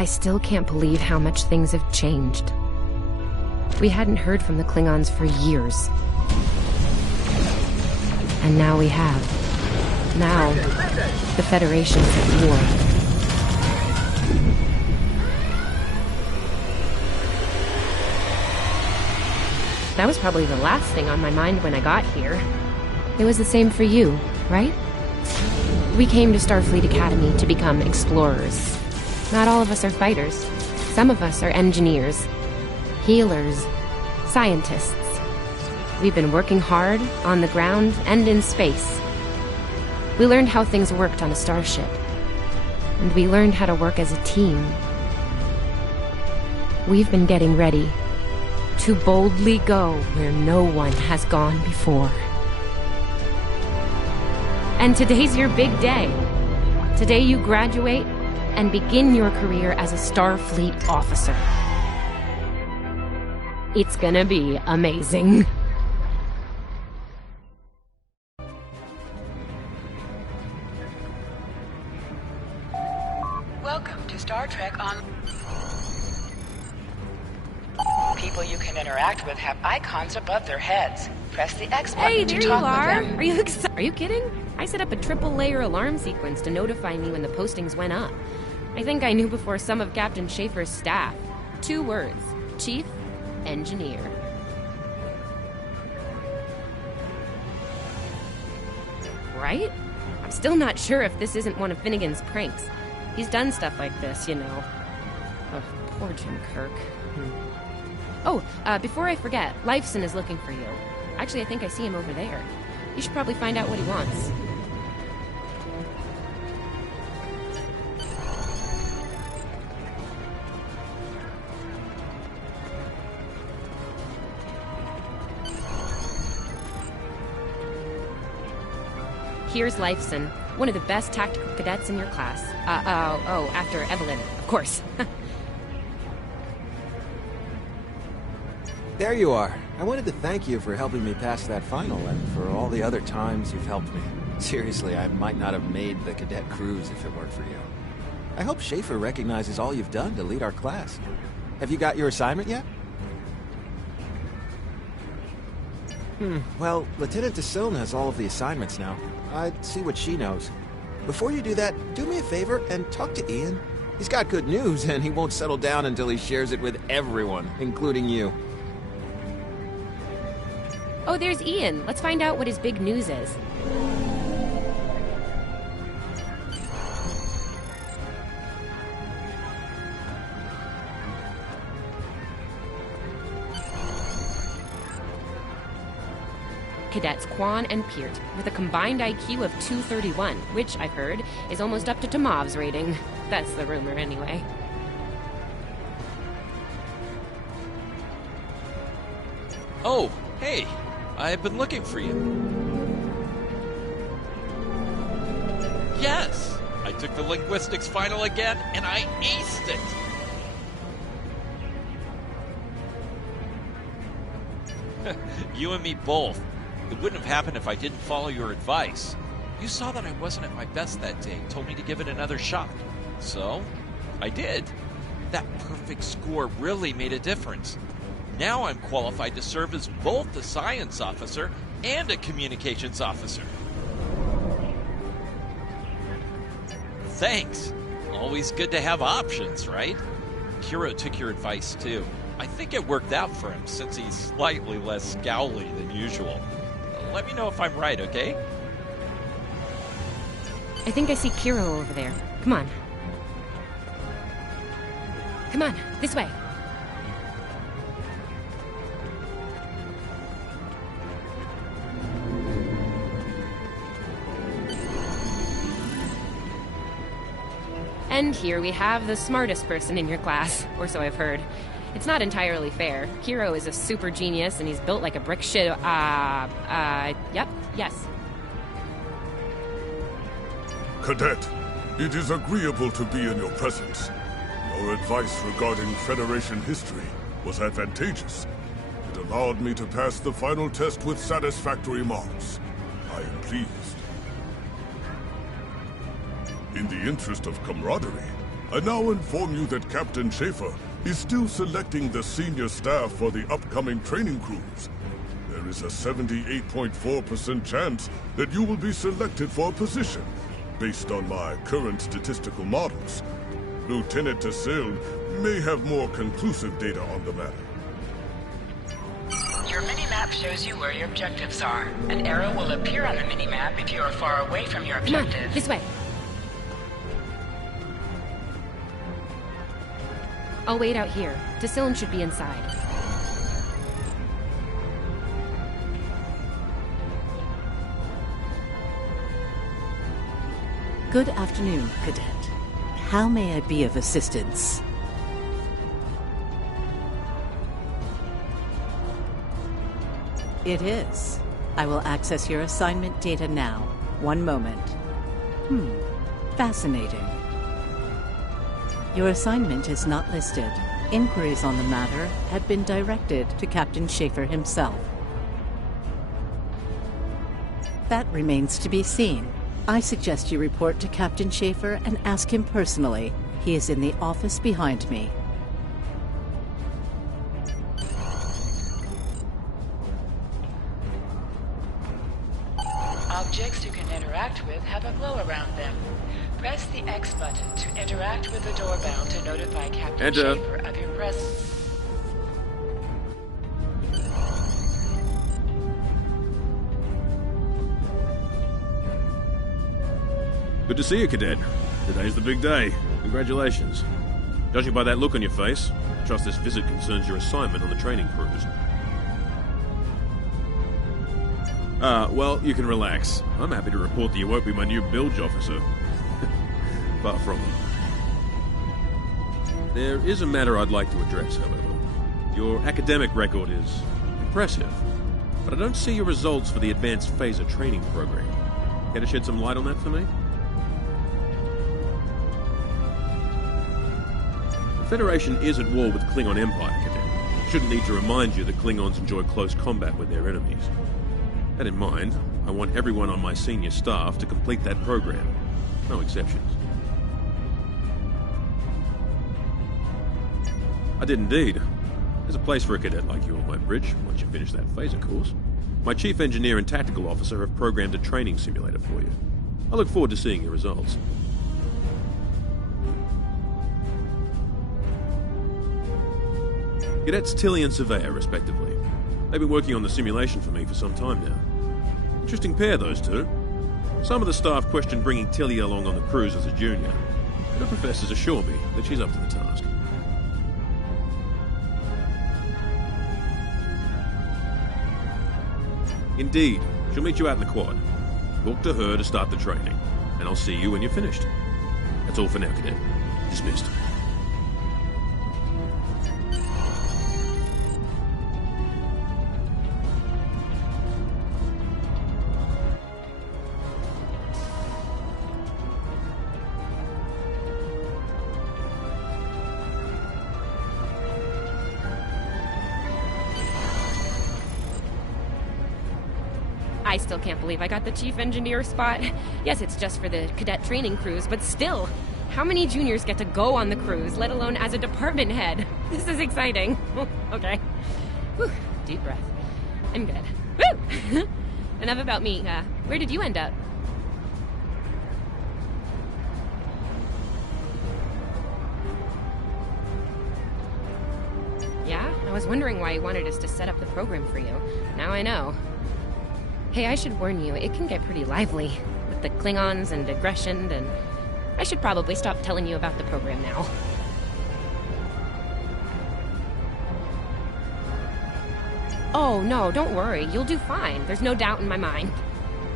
I still can't believe how much things have changed. We hadn't heard from the Klingons for years. And now we have. Now, the Federation's at war. That was probably the last thing on my mind when I got here. It was the same for you, right? We came to Starfleet Academy to become explorers. Not all of us are fighters. Some of us are engineers, healers, scientists. We've been working hard on the ground and in space. We learned how things worked on a starship. And we learned how to work as a team. We've been getting ready to boldly go where no one has gone before. And today's your big day. Today you graduate and begin your career as a Starfleet officer. It's gonna be amazing. Welcome to Star Trek on... People you can interact with have icons above their heads. Press the X button Hey, to there you talk are! with them. Are you excited? Are you kidding? I set up a triple-layer alarm sequence to notify me when the postings went up. I think I knew before some of Captain Schaefer's staff. 2 words. Chief Engineer. Right? I'm still not sure if this isn't one of Finnegan's pranks. He's done stuff like this, you know. Oh, poor Jim Kirk. Oh, before I forget, Lifeson is looking for you. Actually, I think I see him over there. You should probably find out what he wants. Here's Lifeson, one of the best tactical cadets in your class. After Evelyn, of course. There you are. I wanted to thank you for helping me pass that final and for all the other times you've helped me. Seriously, I might not have made the cadet cruise if it weren't for you. I hope Schaefer recognizes all you've done to lead our class. Have you got your assignment yet? Well, Lieutenant DeSilne has all of the assignments now. I'd see what she knows. Before you do that, do me a favor and talk to Ian. He's got good news, and he won't settle down until he shares it with everyone, including you. Oh, there's Ian. Let's find out what his big news is. Cadets Quan and Peart, with a combined IQ of 231, which, I've heard, is almost up to Tomov's rating. That's the rumor, anyway. Oh, hey! I've been looking for you. Yes! I took the linguistics final again, and I aced it! You and me both. It wouldn't have happened if I didn't follow your advice. You saw that I wasn't at my best that day, told me to give it another shot. So, I did. That perfect score really made a difference. Now I'm qualified to serve as both a science officer and a communications officer. Thanks. Always good to have options, right? Kiro took your advice too. I think it worked out for him since he's slightly less scowly than usual. Let me know if I'm right, okay? I think I see Kiro over there. Come on. Come on, this way. And here we have the smartest person in your class, or so I've heard. It's not entirely fair. Kiro is a super genius, and he's built like a brick shit. Yep, yes. Cadet, it is agreeable to be in your presence. Your advice regarding Federation history was advantageous. It allowed me to pass the final test with satisfactory marks. I am pleased. In the interest of camaraderie, I now inform you that Captain Schaefer is still selecting the senior staff for the upcoming training cruise. There is a 78.4% chance that you will be selected for a position, based on my current statistical models. Lieutenant Tassil may have more conclusive data on the matter. Your mini-map shows you where your objectives are. An arrow will appear on the mini-map if you are far away from your Come on, objective. this way. I'll wait out here. Tassilin should be inside. Good afternoon, Cadet. How may I be of assistance? It is. I will access your assignment data now. One moment. Fascinating. Your assignment is not listed. Inquiries on the matter have been directed to Captain Schaefer himself. That remains to be seen. I suggest you report to Captain Schaefer and ask him personally. He is in the office behind me. Objects you can interact with have a glow around them. Press the X button to interact with the doorbell to notify Captain Enter. Schaefer of your presence. Good to see you, Cadet. Today's the big day. Congratulations. Judging by that look on your face, I trust this visit concerns your assignment on the training cruise. Well, you can relax. I'm happy to report that you won't be my new bilge officer. Far from it. There is a matter I'd like to address, however. Your academic record is impressive, but I don't see your results for the advanced phaser training program. Care to shed some light on that for me? The Federation is at war with Klingon Empire, Cadet. Shouldn't need to remind you that Klingons enjoy close combat with their enemies. That in mind, I want everyone on my senior staff to complete that program. No exceptions. I did indeed. There's a place for a cadet like you on my bridge, once you finish that phaser course. My chief engineer and tactical officer have programmed a training simulator for you. I look forward to seeing your results. Cadets Tilly and Surveyor, respectively. They've been working on the simulation for me for some time now. Interesting pair, those two. Some of the staff question bringing Tilly along on the cruise as a junior. Her professors assure me that she's up to the task. Indeed. She'll meet you out in the quad. Talk to her to start the training, and I'll see you when you're finished. That's all for now, Cadet. Dismissed. I still can't believe I got the chief engineer spot. Yes, it's just for the cadet training cruise, but still, how many juniors get to go on the cruise, let alone as a department head? This is exciting. Okay. Whew, deep breath. I'm good. Woo! Enough about me. Where did you end up? Yeah? I was wondering why you wanted us to set up the program for you. Now I know. Hey, I should warn you, it can get pretty lively, with the Klingons and aggression, and I should probably stop telling you about the program now. Oh, no, don't worry, you'll do fine. There's no doubt in my mind.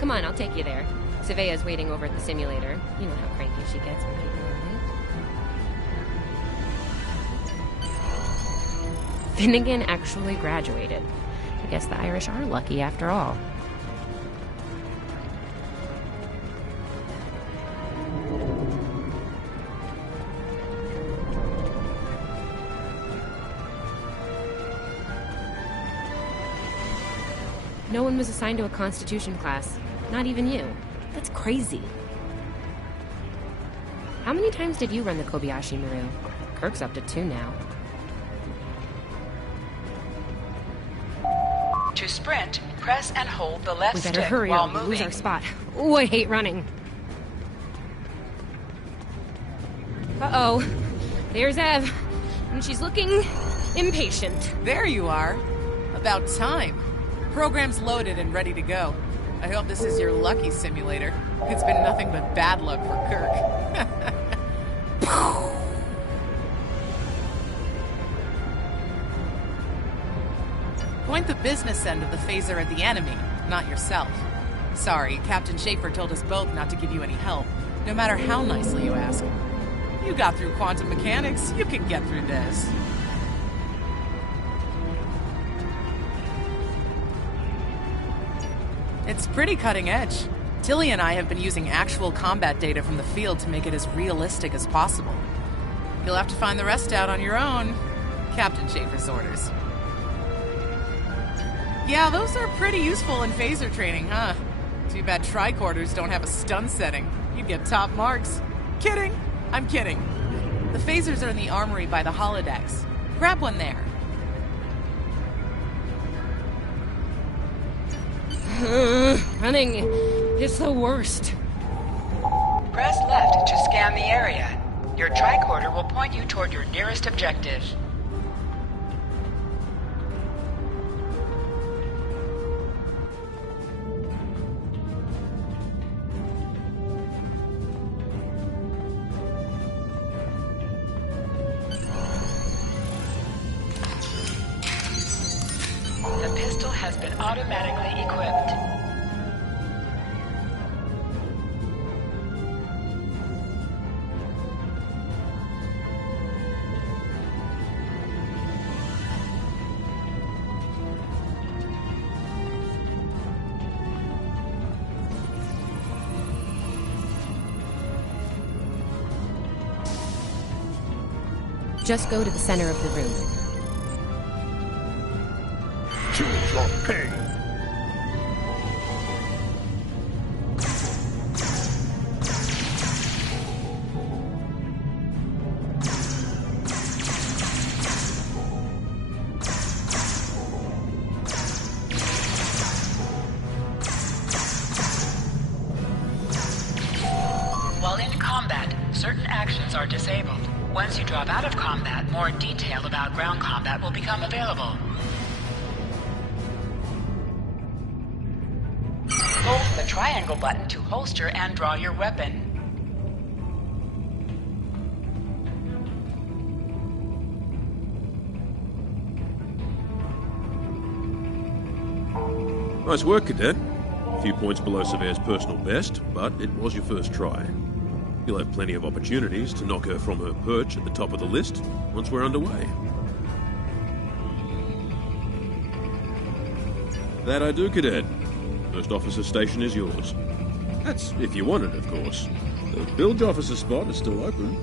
Come on, I'll take you there. Savea's waiting over at the simulator. You know how cranky she gets when people are late. Finnegan actually graduated. I guess the Irish are lucky after all. No one was assigned to a Constitution class. Not even you. That's crazy. How many times did you run the Kobayashi Maru? Kirk's up to 2 now. To sprint, press and hold the left We better stick hurry while or we'll moving. lose our spot. Ooh, I hate running. Uh-oh. There's Ev. And she's looking impatient. There you are. About time. Program's loaded and ready to go. I hope this is your lucky simulator. It's been nothing but bad luck for Kirk. Point the business end of the phaser at the enemy, not yourself. Sorry, Captain Schaefer told us both not to give you any help, no matter how nicely you ask. You got through quantum mechanics, you can get through this. It's pretty cutting edge. Tilly and I have been using actual combat data from the field to make it as realistic as possible. You'll have to find the rest out on your own. Captain Schaefer's orders. Yeah, those are pretty useful in phaser training, huh? Too bad tricorders don't have a stun setting. You'd get top marks. Kidding! I'm kidding. The phasers are in the armory by the holodecks. Grab one there. Running is the worst. Press left to scan the area. Your tricorder will point you toward your nearest objective. The pistol has been automatically equipped. Just go to the center of the room. Choose your pain. While in combat, certain actions are disabled. Once you drop out of combat, more detail about ground combat will become available. Hold the triangle button to holster and draw your weapon. Nice work, Cadet. A few points below Severe's personal best, but it was your first try. You'll have plenty of opportunities to knock her from her perch at the top of the list once we're underway. That I do, Cadet. First officer station is yours. That's if you want it, of course. The bilge officer spot is still open.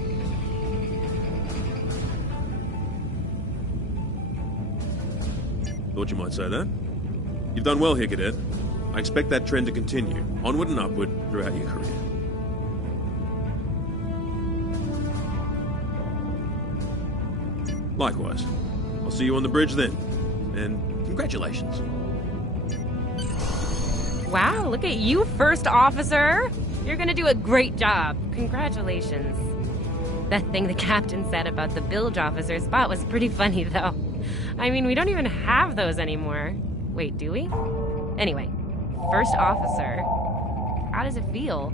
Thought you might say that. You've done well here, Cadet. I expect that trend to continue, onward and upward, throughout your career. Likewise. I'll see you on the bridge then. And congratulations. Wow, look at you, first officer! You're gonna do a great job. Congratulations. That thing the captain said about the bilge officer spot was pretty funny, though. I mean, we don't even have those anymore. Wait, do we? Anyway, first officer. How does it feel?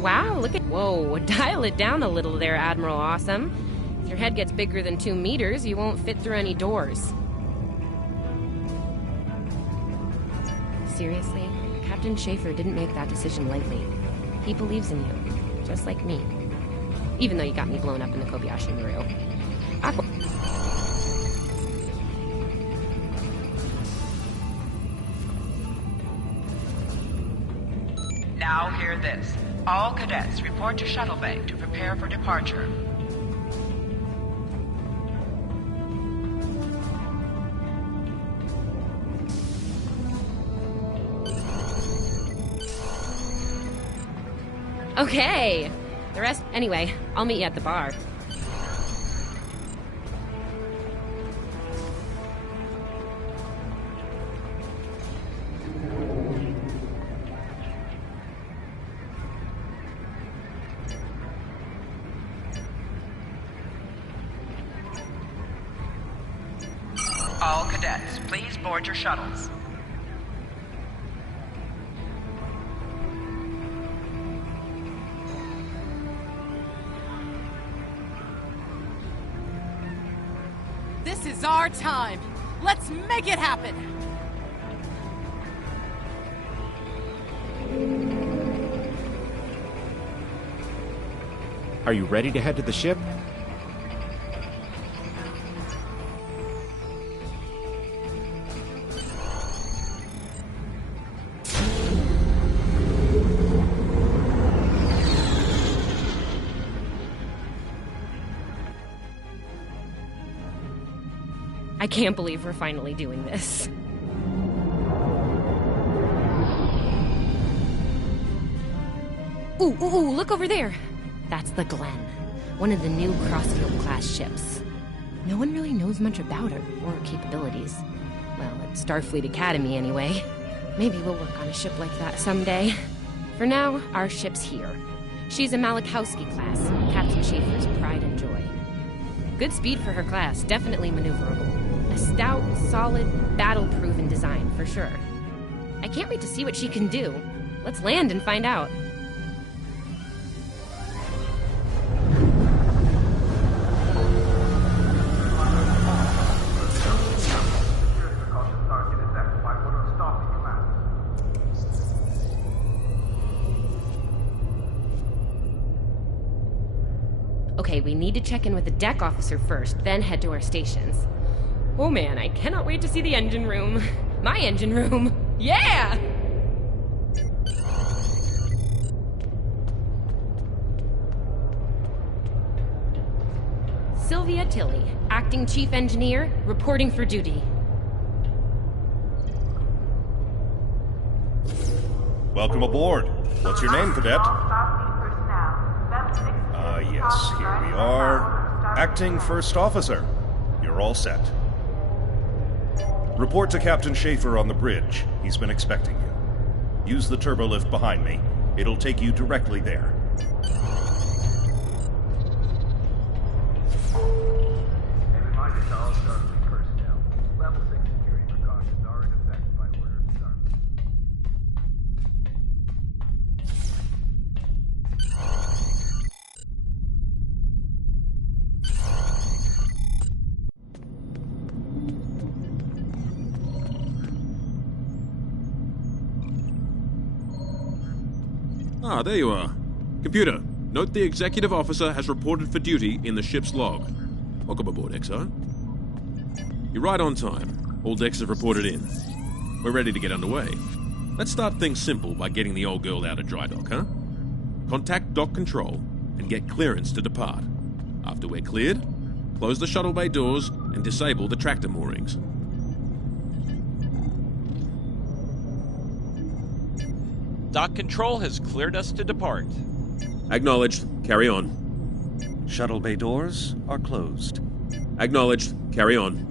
Wow, look at... Whoa, dial it down a little there, Admiral Awesome. If your head gets bigger than 2 meters, you won't fit through any doors. Seriously, Captain Schaefer didn't make that decision lightly. He believes in you, just like me. Even though you got me blown up in the Kobayashi Maru. Now hear this. All cadets report to Shuttle Bay to prepare for departure. Okay. The rest... Anyway, I'll meet you at the bar. All cadets, please board your shuttles. This is our time. Let's make it happen. Are you ready to head to the ship? I can't believe we're finally doing this. Ooh, look over there! That's the Glen, one of the new Crossfield-class ships. No one really knows much about her or her capabilities. Well, at Starfleet Academy, anyway. Maybe we'll work on a ship like that someday. For now, our ship's here. She's a Malachowski class, Captain Schaefer's pride and joy. Good speed for her class, definitely maneuverable. A stout, solid, battle-proven design, for sure. I can't wait to see what she can do. Let's land and find out. Okay, we need to check in with the deck officer first, then head to our stations. Oh man, I cannot wait to see the engine room. My engine room. Yeah! Sylvia Tilley, acting chief engineer, reporting for duty. Welcome aboard. What's your name, cadet? Yes, here we are. Acting First Officer. You're all set. Report to Captain Schaefer on the bridge. He's been expecting you. Use the turbolift behind me. It'll take you directly there. Ah, there you are. Computer, note the executive officer has reported for duty in the ship's log. Welcome aboard, XO. You're right on time. All decks have reported in. We're ready to get underway. Let's start things simple by getting the old girl out of dry dock, huh? Contact dock control and get clearance to depart. After we're cleared, close the shuttle bay doors and disable the tractor moorings. Dock control has cleared us to depart. Acknowledged. Carry on. Shuttle bay doors are closed. Acknowledged. Carry on.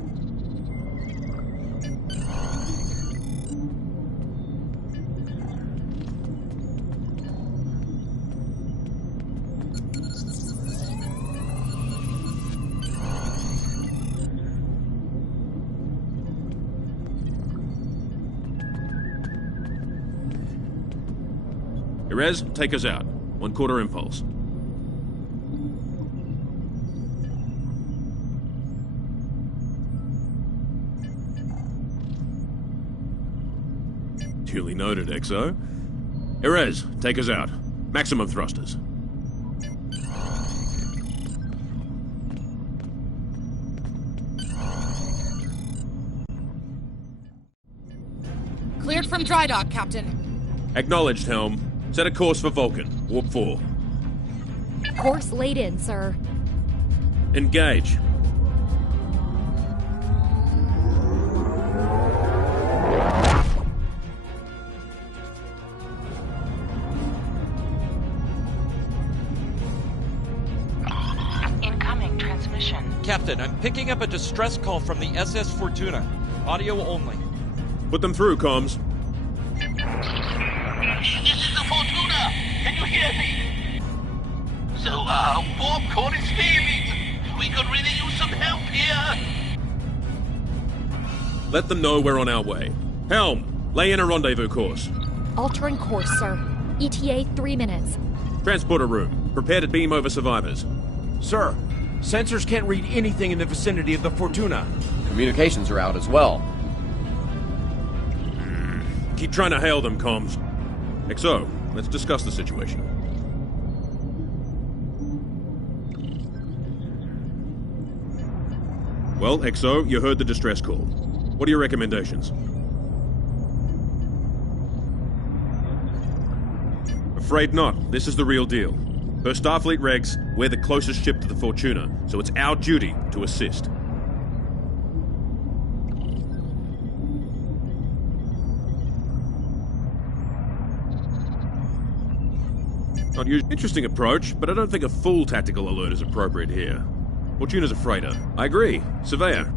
Perez, take us out. 1/4 impulse. Duly noted, XO. Perez, take us out. Maximum thrusters. Cleared from dry dock, Captain. Acknowledged, Helm. Set a course for Vulcan. Warp 4. Course laid in, sir. Engage. transmission. Captain, I'm picking up a distress call from the SS Fortuna. Audio only. Put them through, comms. This is the Fortuna! Can you hear me? So, warp core is failing. We could really use some help here. Let them know we're on our way. Helm, lay in a rendezvous course. Altering course, sir. ETA 3 minutes. Transporter room. Prepare to beam over survivors. Sir, sensors can't read anything in the vicinity of the Fortuna. Communications are out as well. Keep trying to hail them, comms. XO, let's discuss the situation. Well, XO, you heard the distress call. What are your recommendations? Afraid not. This is the real deal. Per Starfleet regs, we're the closest ship to the Fortuna, so it's our duty to assist. Not usually interesting approach, but I don't think a full tactical alert is appropriate here. Fortuna's a freighter. I agree. Surveyor.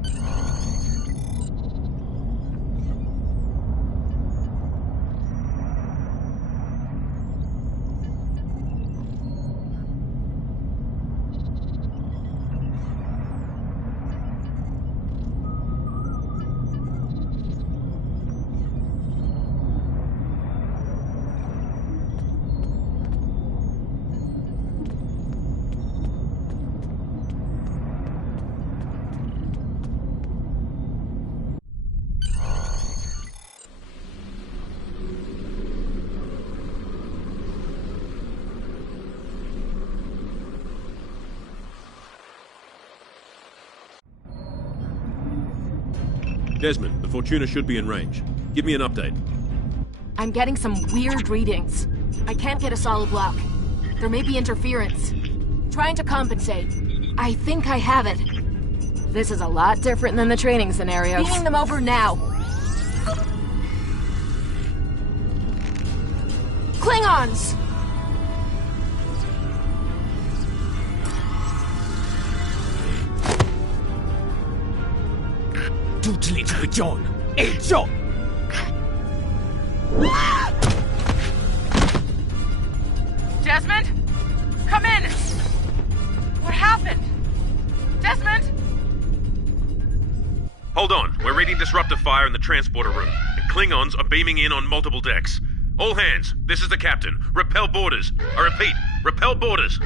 Desmond, the Fortuna should be in range. Give me an update. I'm getting some weird readings. I can't get a solid lock. There may be interference. Trying to compensate. I think I have it. This is a lot different than the training scenarios. Beaming them over now. Klingons! Desmond? Come in! What happened? Desmond? Hold on. We're reading disruptor fire in the transporter room. And Klingons are beaming in on multiple decks. All hands, this is the captain. Repel boarders. I repeat, repel boarders.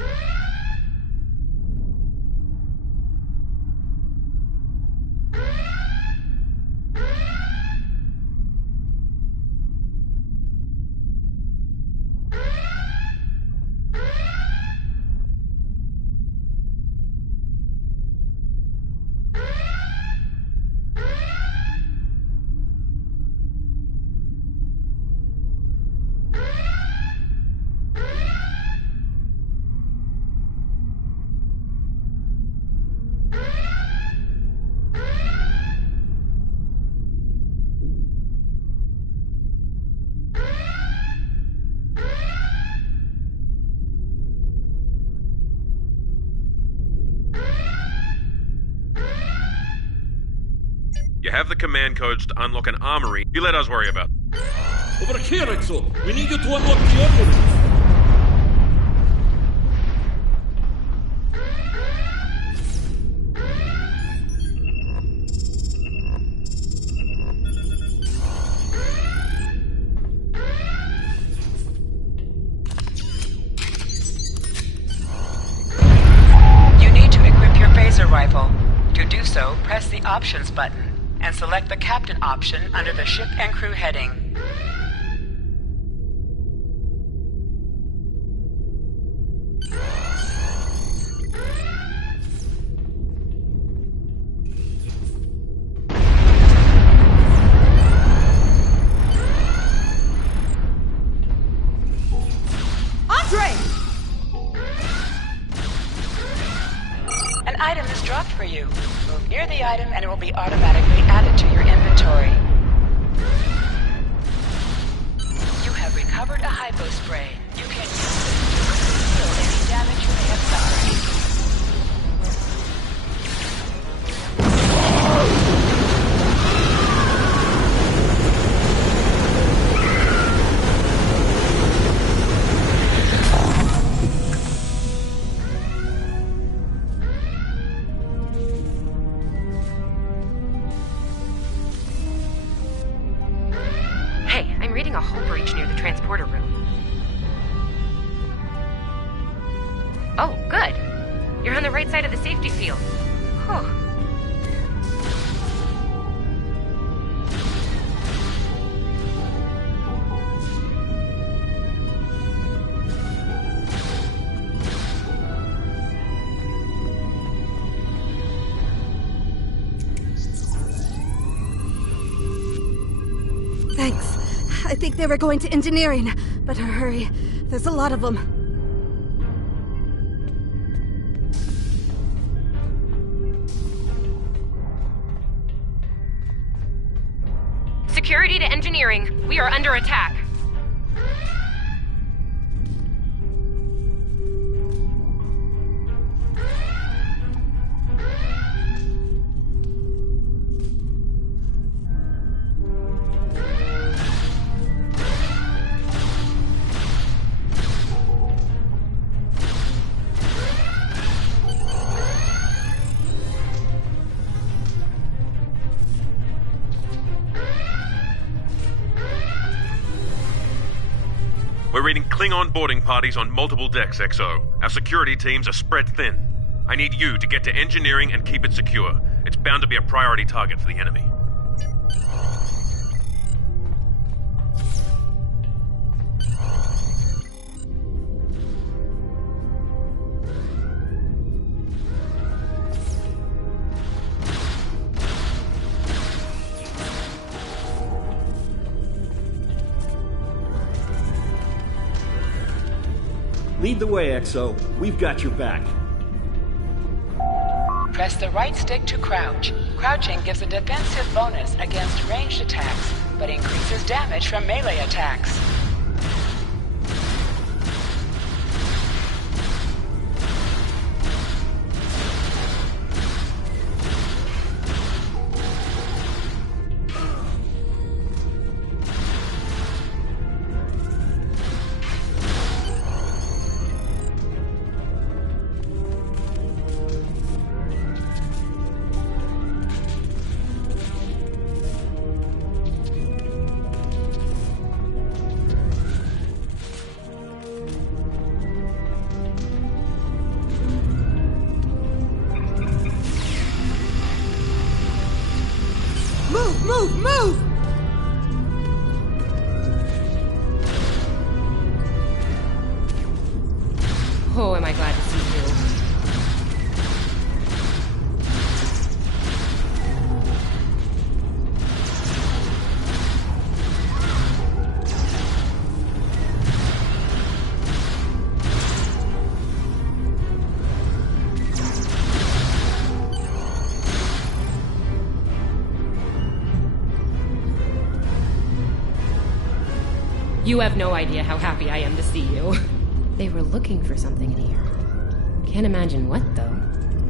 You have the command codes to unlock an armory. You let us worry about it. Over here, Exo! We need you to unlock the armory! You need to equip your phaser rifle. To do so, press the Options button and select the Captain option under the Ship and Crew heading. An item is dropped for you. Move near the item and it will be automatically added to your inventory. You have recovered a hypo spray. You can use it to heal any damage you may have suffered. Oh, good. You're on the right side of the safety field. Whew. Thanks. I think they were going to engineering. Better hurry. There's a lot of them. Security to engineering. We are under attack. We're reading Klingon boarding parties on multiple decks, XO. Our security teams are spread thin. I need you to get to engineering and keep it secure. It's bound to be a priority target for the enemy. Lead the way, XO. We've got your back. Press the right stick to crouch. Crouching gives a defensive bonus against ranged attacks, but increases damage from melee attacks. Move! Oh, am I glad to see you. You have no idea how happy I am to see you. They were looking for something in here. Can't imagine what, though.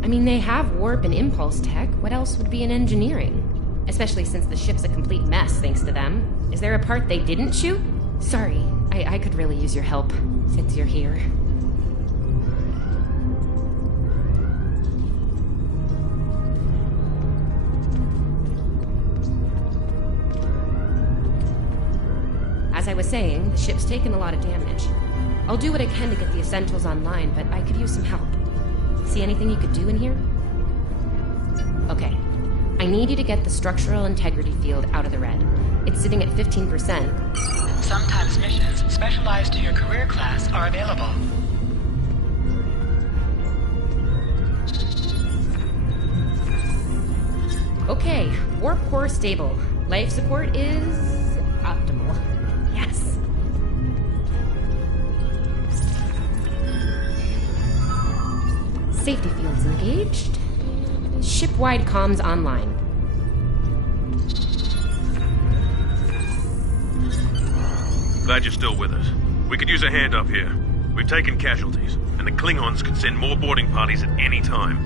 I mean, they have warp and impulse tech. What else would be in engineering? Especially since the ship's a complete mess, thanks to them. Is there a part they didn't shoot? Sorry, I could really use your help, since you're here. As I was saying, the ship's taken a lot of damage. I'll do what I can to get the essentials online, but I could use some help. See anything you could do in here? Okay. I need you to get the structural integrity field out of the red. It's sitting at 15%. Sometimes missions specialized to your career class are available. Okay, warp core stable. Life support is optimal. Yes. Safety fields engaged. Ship-wide comms online. Glad you're still with us. We could use a hand up here. We've taken casualties, and the Klingons could send more boarding parties at any time.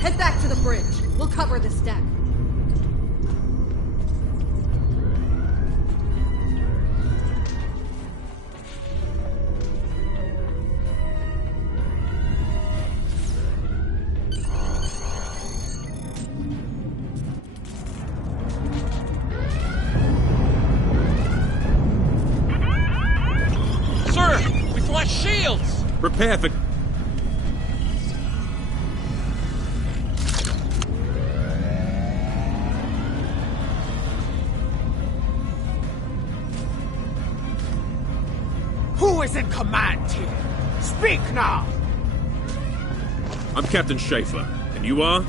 Head back to the bridge. We'll cover this deck. Sir, we flashed shields! Prepare for... is in command here? Speak now! I'm Captain Schaefer, and you are?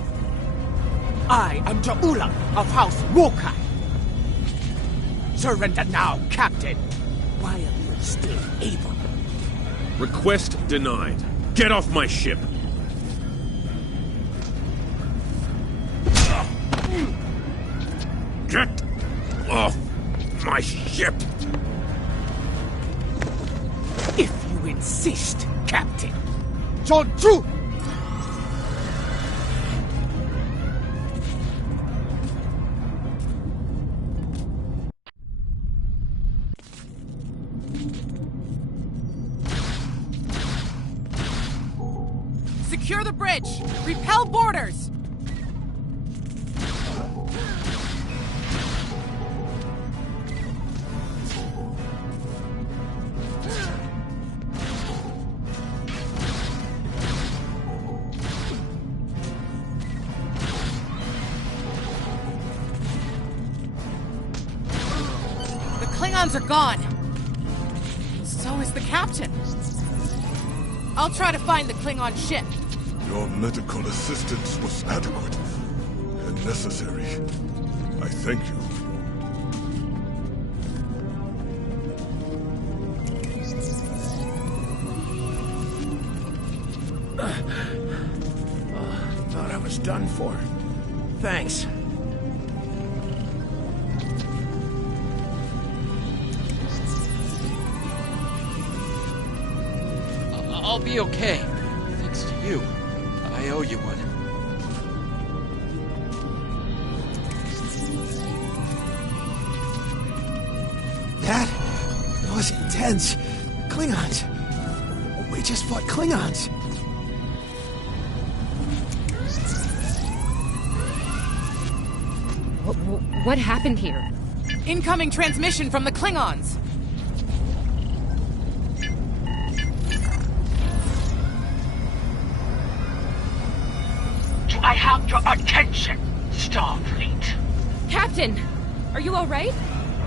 I am Ja'ula of House Wokai. Surrender now, Captain, while you're still able. Request denied. Get off my ship! Get off my ship! If you insist, Captain. Joju! Secure the bridge! Repel boarders! The Klingons are gone. So is the captain. I'll try to find the Klingon ship. Your medical assistance was adequate and necessary. I thank you. Thought I was done for. Thanks. I'll be okay. Thanks to you. I owe you one. That was intense. Klingons. We just fought Klingons. What happened here? Incoming transmission from the Klingons. Do I have your attention, Starfleet? Captain, are you all right?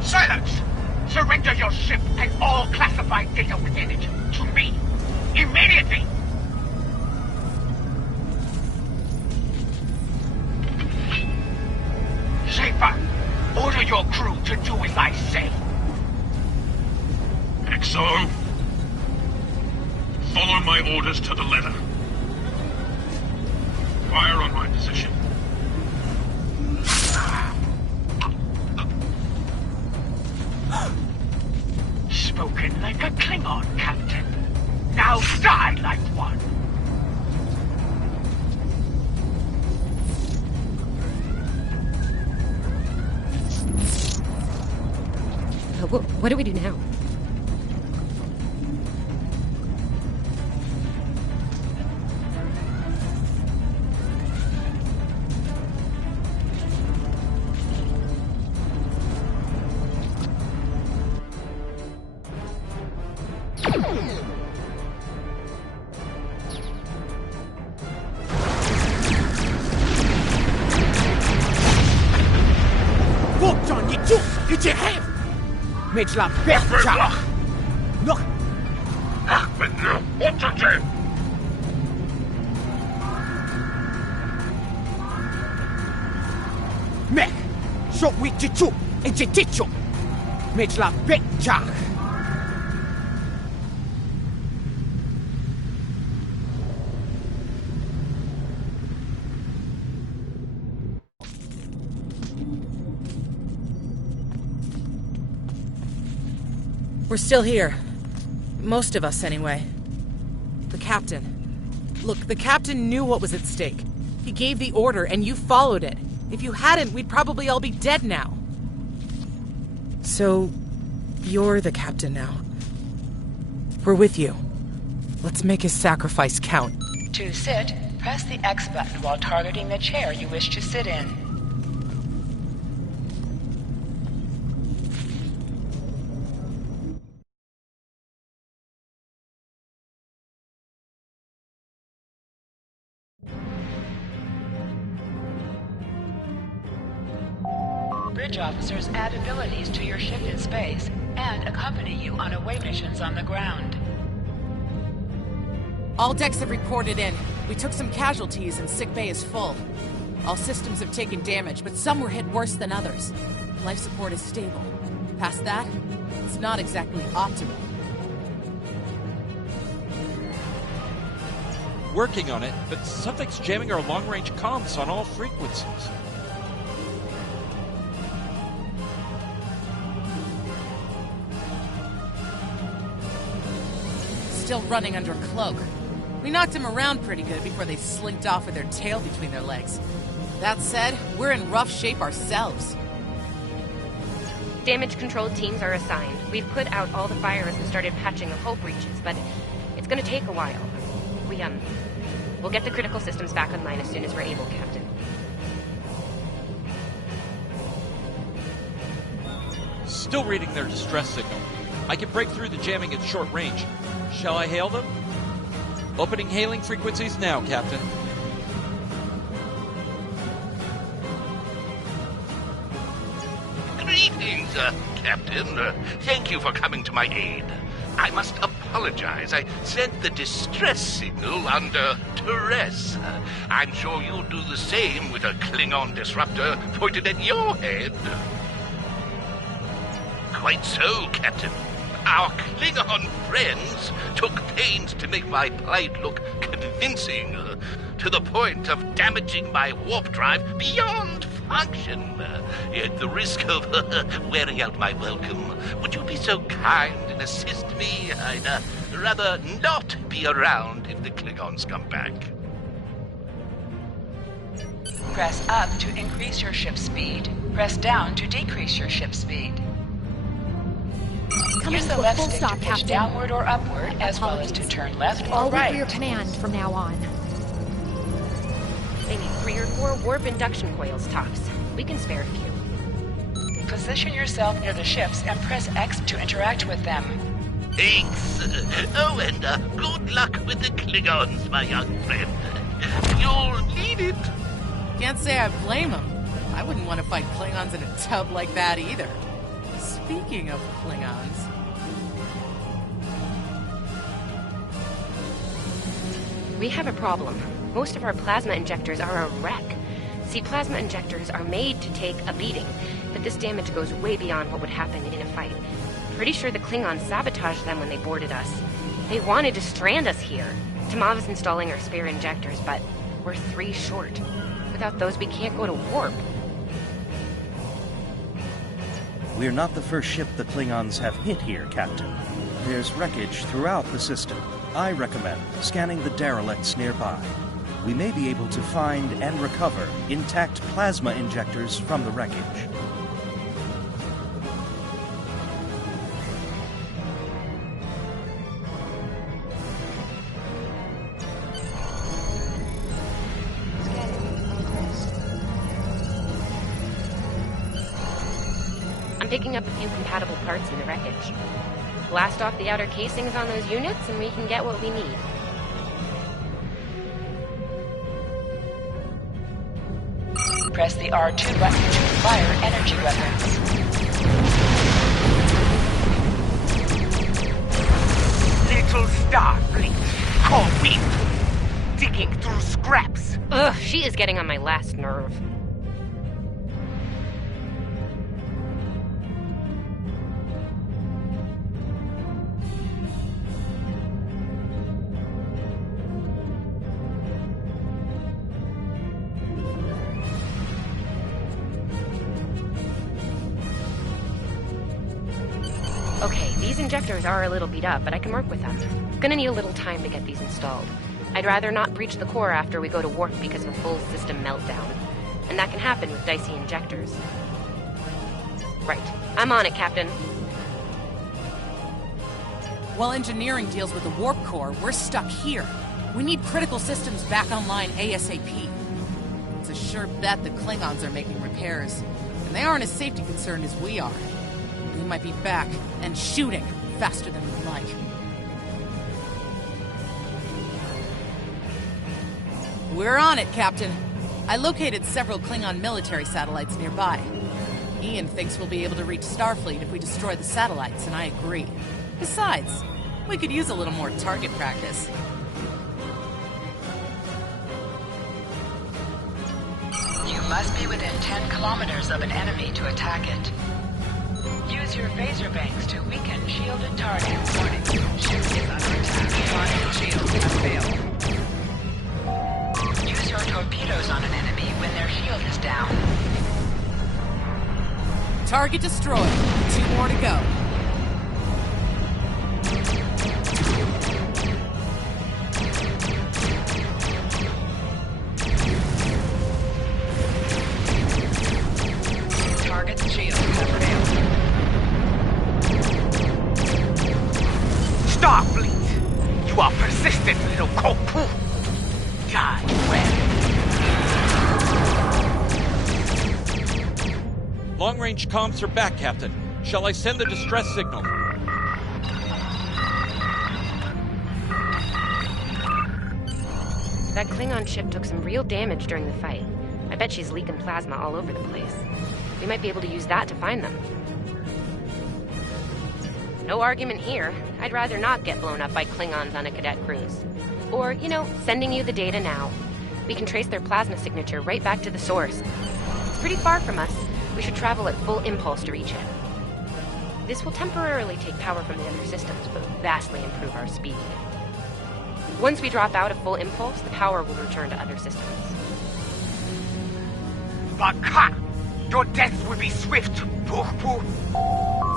Silence! Surrender your ship and all classified data within it to me. Immediately! Schaefer, order your crew to do as I say. Exo, follow my orders to the letter. Fire on my position. Spoken like a Klingon, Captain. Now die like one. What do we do now? Met la percha! Nog! Ach, met nu, opzetten! Mek! Zo wit je toe! En je ticho! Met la percha! We're still here. Most of us, anyway. The captain. Look, the captain knew what was at stake. He gave the order, and you followed it. If you hadn't, we'd probably all be dead now. So, you're the captain now. We're with you. Let's make his sacrifice count. To sit, press the X button while targeting the chair you wish to sit in. Bridge officers add abilities to your ship in space and accompany you on away missions on the ground. All decks have reported in. We took some casualties and sickbay is full. All systems have taken damage, but some were hit worse than others. Life support is stable. Past that, it's not exactly optimal. Working on it, but something's jamming our long-range comms on all frequencies. Still running under cloak. We knocked him around pretty good before they slinked off with their tail between their legs. That said, we're in rough shape ourselves. Damage control teams are assigned. We've put out all the fires and started patching the hull breaches, but it's gonna take a while. We'll get the critical systems back online as soon as we're able, Captain. Still reading their distress signal. I can break through the jamming at short range. Shall I hail them? Opening hailing frequencies now, Captain. Greetings, Captain. Thank you for coming to my aid. I must apologize. I sent the distress signal under duress. I'm sure you'll do the same with a Klingon disruptor pointed at your head. Quite so, Captain. Our Klingon friends took pains to make my plight look convincing, to the point of damaging my warp drive beyond function. At the risk of wearing out my welcome, would you be so kind and assist me? I'd rather not be around if the Klingons come back. Press up to increase your ship speed. Press down to decrease your ship speed. Use the left stick to push downward or upward, as well as to turn left or I'll right. wait for your command from now on. They need 3 or 4 warp induction coils tops. We can spare a few. Position yourself near the ships and press X to interact with them. Thanks. Oh, and good luck with the Klingons, my young friend. You'll need it. Can't say I blame him. I wouldn't want to fight Klingons in a tub like that either. Speaking of Klingons... We have a problem. Most of our plasma injectors are a wreck. See, plasma injectors are made to take a beating, but this damage goes way beyond what would happen in a fight. Pretty sure the Klingons sabotaged them when they boarded us. They wanted to strand us here. Tamav is installing our spare injectors, but we're 3 short. Without those, we can't go to warp. We're not the first ship the Klingons have hit here, Captain. There's wreckage throughout the system. I recommend scanning the derelicts nearby. We may be able to find and recover intact plasma injectors from the wreckage. I'm picking up a few compatible parts in the wreckage. Blast off the outer casings on those units and we can get what we need. Press the R2 button to fire energy weapons. Little Starfleet, call me. Digging through scraps. Ugh, she is getting on my last nerve. Okay, these injectors are a little beat up, but I can work with them. Gonna need a little time to get these installed. I'd rather not breach the core after we go to warp because of a full system meltdown. And that can happen with dicey injectors. Right. I'm on it, Captain. While engineering deals with the warp core, we're stuck here. We need critical systems back online ASAP. It's a sure bet the Klingons are making repairs. And they aren't as safety concerned as we are. They might be back and shooting faster than we'd like. We're on it, Captain. I located several Klingon military satellites nearby. Ian thinks we'll be able to reach Starfleet if we destroy the satellites, and I agree. Besides, we could use a little more target practice. must be within 10 kilometers of an enemy to attack it. Use your phaser banks to weaken shielded targets. Warning, ship is under attack. Target shields have failed. Use your torpedoes on an enemy when their shield is down. Target destroyed. 2 more to go. Target's shields have failed. Starfleet! You are persistent, little cockpoo! Die well. Long-range comms are back, Captain. Shall I send the distress signal? That Klingon ship took some real damage during the fight. I bet she's leaking plasma all over the place. We might be able to use that to find them. No argument here. I'd rather not get blown up by Klingons on a cadet cruise. Or, sending you the data now. We can trace their plasma signature right back to the source. It's pretty far from us. We should travel at full impulse to reach it. This will temporarily take power from the other systems, but vastly improve our speed. Once we drop out of full impulse, the power will return to other systems. Baka! Your death will be swift, poo-poo!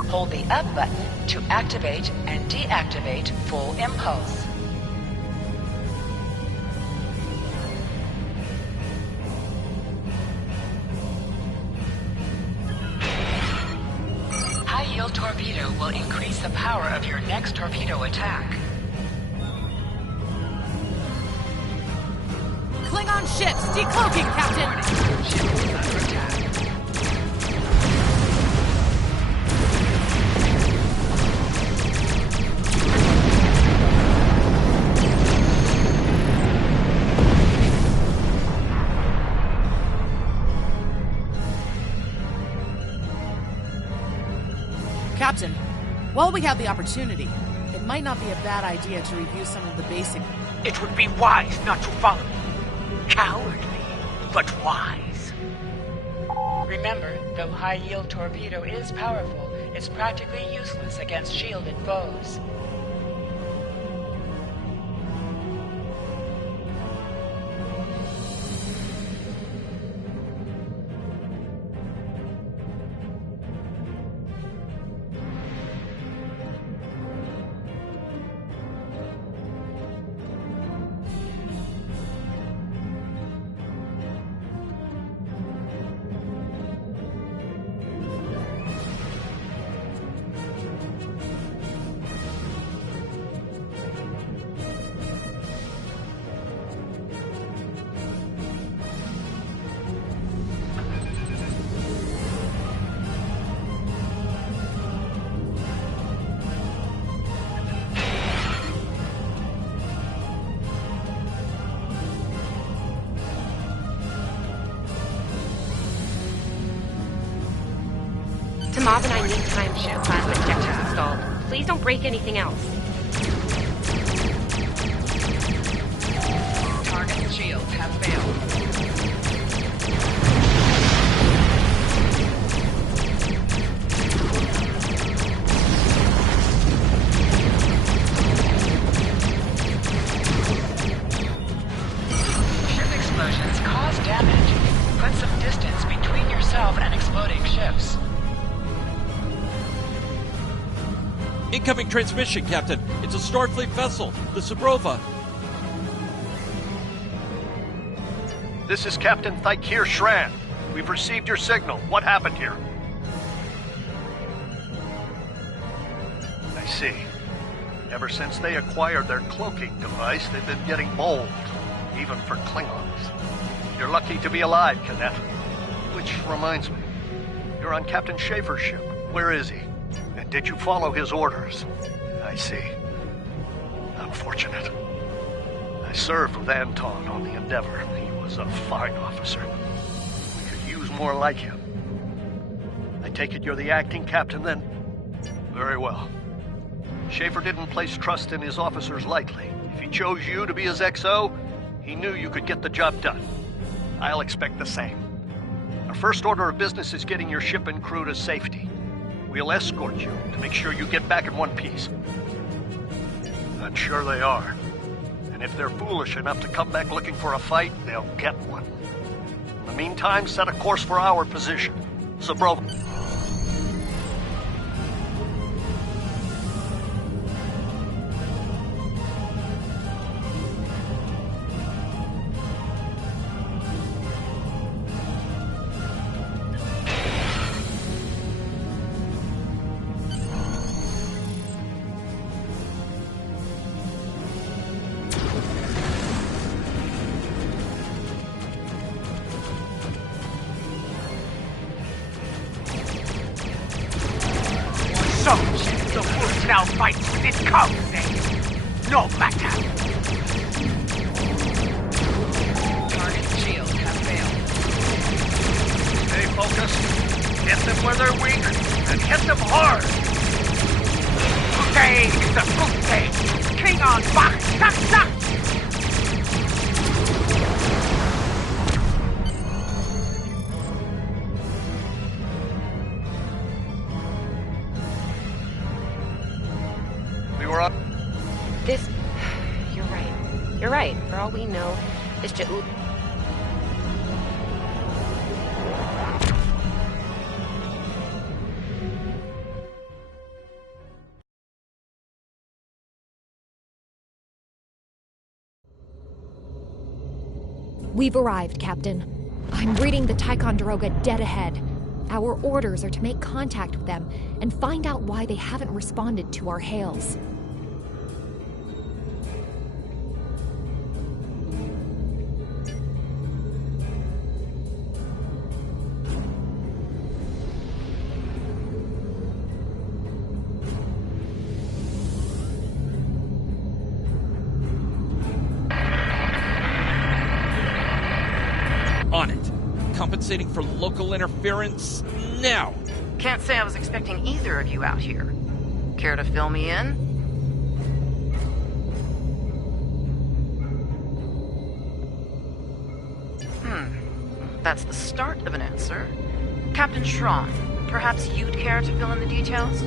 Hold the up button to activate and deactivate full impulse. High-yield torpedo will increase the power of your next torpedo attack. Klingon ships decloaking, Captain! Ship is under attack. Captain, while we have the opportunity, it might not be a bad idea to review some of the basic... It would be wise not to follow me. Cowardly, but wise. Remember, though high-yield torpedo is powerful, it's practically useless against shielded foes. Mav and I need time to get plasma injectors installed. Please don't break anything else. Target shields have failed. Ship explosions cause damage. Put some distance between yourself and exploding ships. Incoming transmission, Captain. It's a Starfleet vessel, the Sabrova. This is Captain Thykir Shran. We've received your signal. What happened here? I see. Ever since they acquired their cloaking device, they've been getting bold, even for Klingons. You're lucky to be alive, Cadet. Which reminds me, you're on Captain Schaefer's ship. Where is he? And did you follow his orders? I see. Unfortunate. I served with Anton on the Endeavor. He was a fine officer. We could use more like him. I take it you're the acting captain, then? Very well. Schaefer didn't place trust in his officers lightly. If he chose you to be his XO, he knew you could get the job done. I'll expect the same. Our first order of business is getting your ship and crew to safety. We'll escort you to make sure you get back in one piece. I'm sure they are. And if they're foolish enough to come back looking for a fight, they'll get one. In the meantime, set a course for our position. Zabrova. So, the wolf now fights with its cubs, eh? No matter. Target shields have failed. Stay focused. Hit them where they're weak, and hit them hard. Today is the fruit day. Klingon back, zack, zack. This... You're right. You're right. For all we know, this We've arrived, Captain. I'm reading the Ticonderoga dead ahead. Our orders are to make contact with them and find out why they haven't responded to our hails. On it. Compensating for local interference now. Can't say I was expecting either of you out here. Care to fill me in? That's the start of an answer. Captain Schrawn, perhaps you'd care to fill in the details?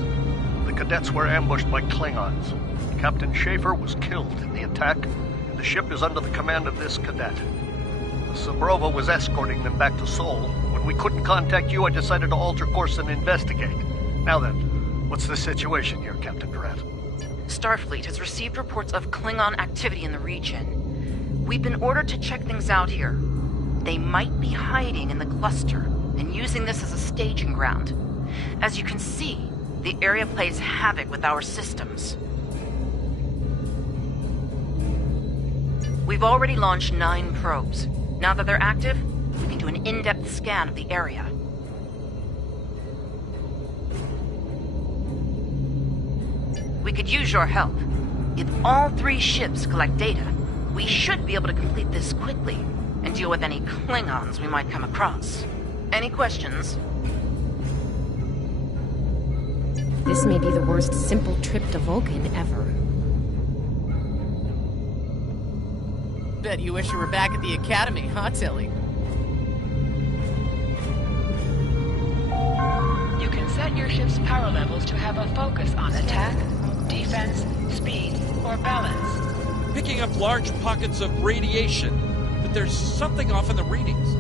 The cadets were ambushed by Klingons. Captain Schaefer was killed in the attack, and the ship is under the command of this cadet. Zabrova was escorting them back to Seoul. When we couldn't contact you, I decided to alter course and investigate. Now then, what's the situation here, Captain Durant? Starfleet has received reports of Klingon activity in the region. We've been ordered to check things out here. They might be hiding in the cluster and using this as a staging ground. As you can see, the area plays havoc with our systems. We've already launched 9 probes. Now that they're active, we can do an in-depth scan of the area. We could use your help. If all 3 ships collect data, we should be able to complete this quickly and deal with any Klingons we might come across. Any questions? This may be the worst simple trip to Vulcan ever. Bet you wish you were back at the Academy, huh, Tilly? You can set your ship's power levels to have a focus on attack, defense, speed, or balance. Picking up large pockets of radiation, but there's something off in the readings.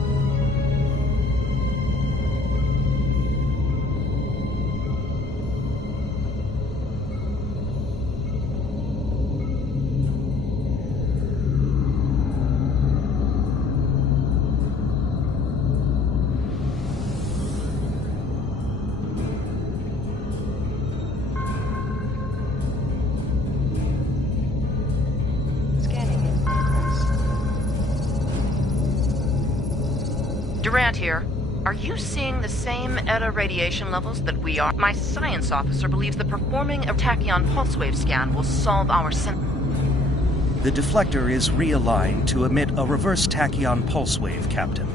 Durant here. Are you seeing the same ETA radiation levels that we are? My science officer believes that performing a tachyon pulse wave scan will solve our The deflector is realigned to emit a reverse tachyon pulse wave, Captain.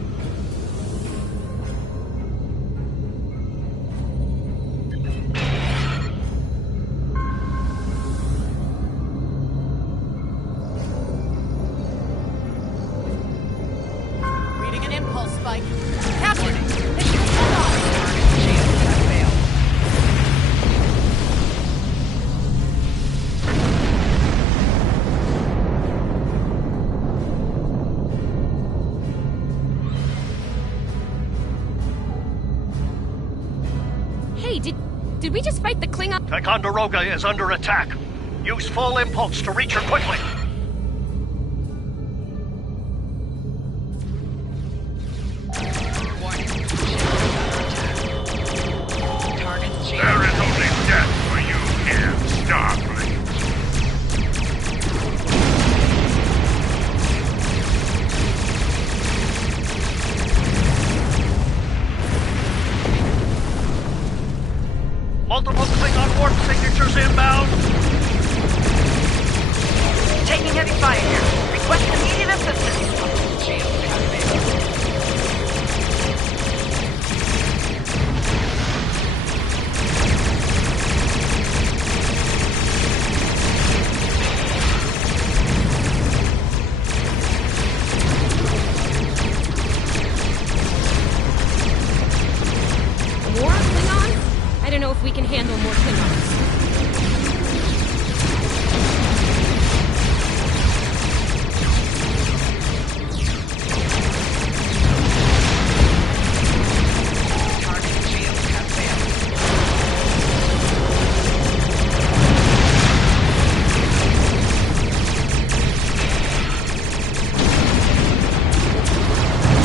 Reading an impulse spike. Captain! Hey, did we just fight the Klingon? Ticonderoga is under attack. Use full impulse to reach her quickly. There is only death for you here, Starfleet. Multiple Klingon warp signatures inbound. Taking heavy fire here. Request immediate assistance. Shield activated. More Klingons? I don't know if we can handle more Klingons.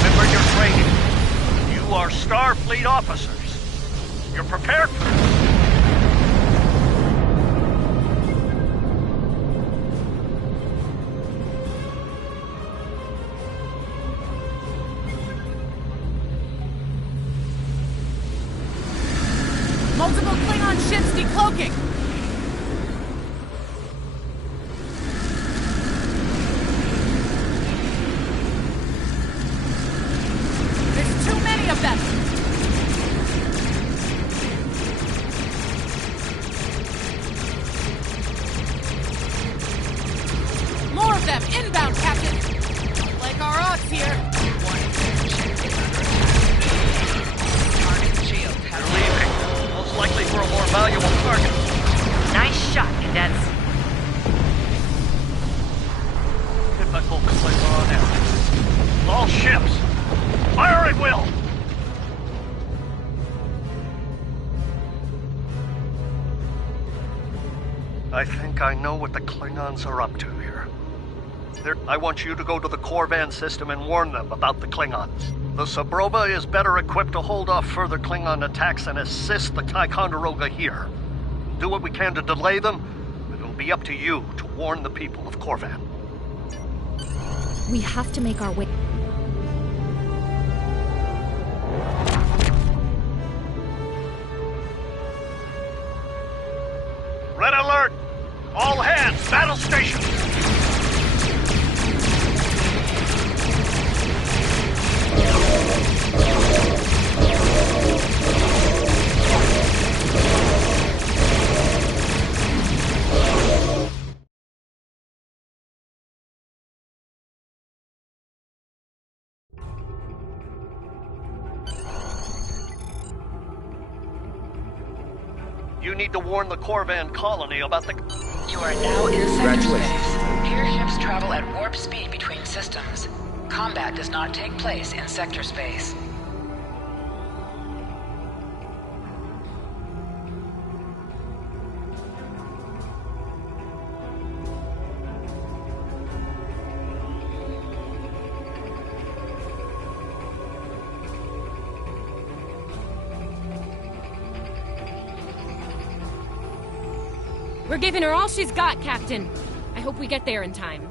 Remember your training. You are Starfleet officers. You're prepared for it. Multiple Klingon ships decloaking! There's too many of them! More of them! Inbound, Captain! Like our odds here! They're leaving. Most likely for a more valuable target. Nice shot, cadets. Typical Klingon error. All ships, fire at will! I think I know what the Klingons are up to here. I want you to go to the Corvan system and warn them about the Klingons. The Sabrova is better equipped to hold off further Klingon attacks and assist the Ticonderoga here. Do what we can to delay them, but it'll be up to you to warn the people of Corvan. We have to make our way. Red alert! All hands, battle stations! You need to warn the Corvan colony about the... You are now in sector space. Here ships travel at warp speed between systems. Combat does not take place in sector space. We're giving her all she's got, Captain. I hope we get there in time.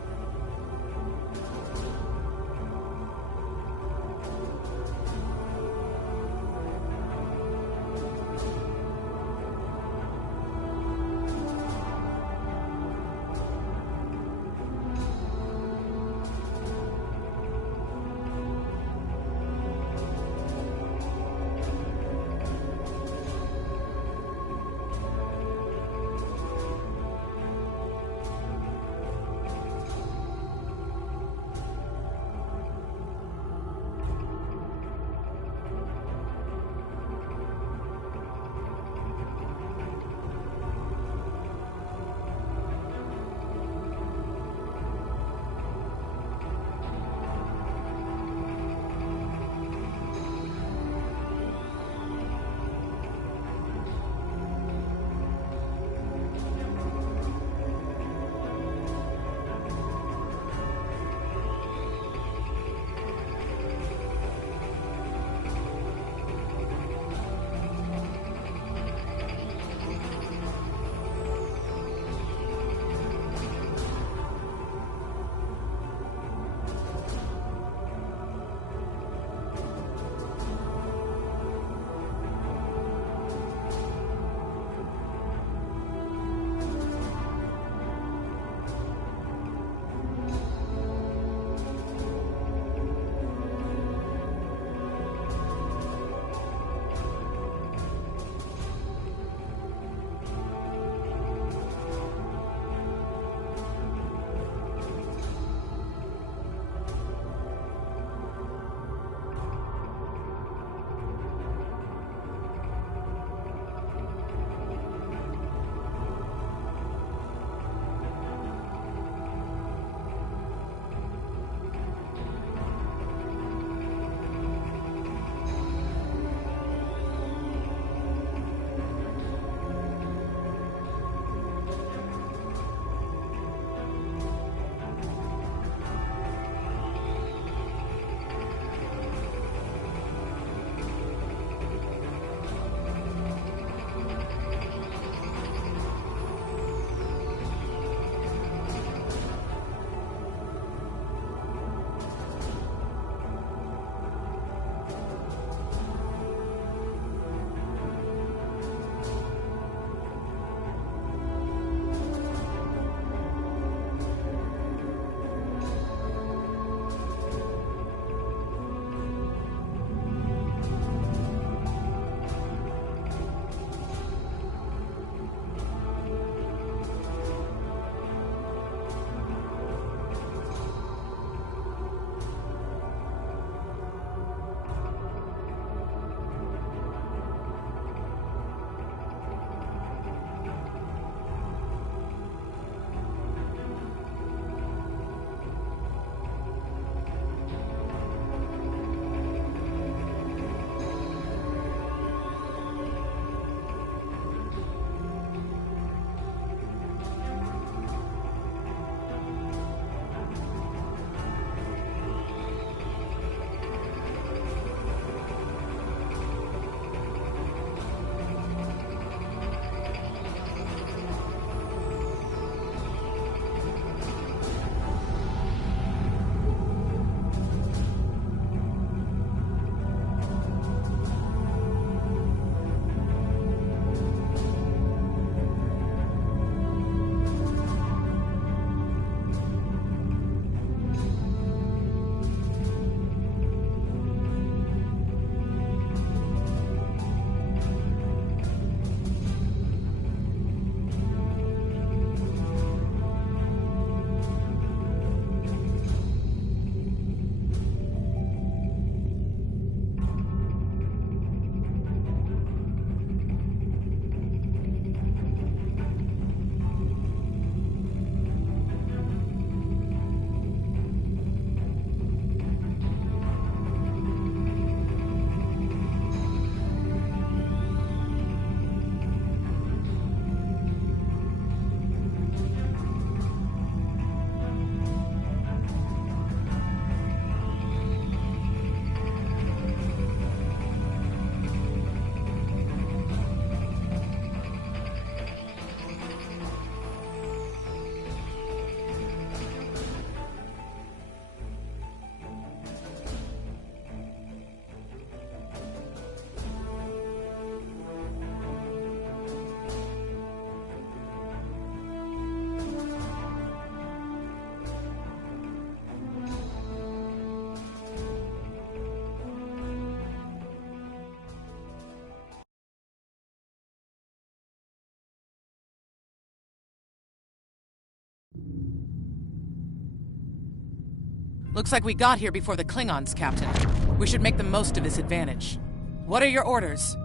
Looks like we got here before the Klingons, Captain. We should make the most of this advantage. What are your orders?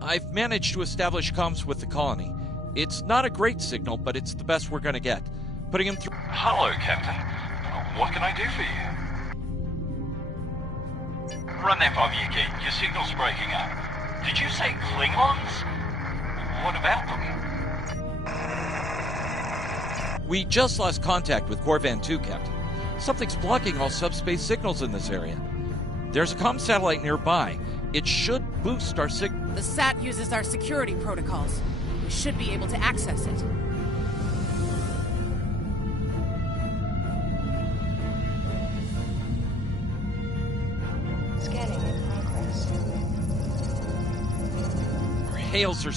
I've managed to establish comms with the colony. It's not a great signal, but it's the best we're gonna get. Putting him through... Hello, Captain. What can I do for you? Run that by me again. Your signal's breaking up. Did you say Klingons? What about them? We just lost contact with Corvan 2, Captain. Something's blocking all subspace signals in this area. There's a comm satellite nearby. It should boost our signal. The SAT uses our security protocols. We should be able to access it. Scanning in progress. Our hails are...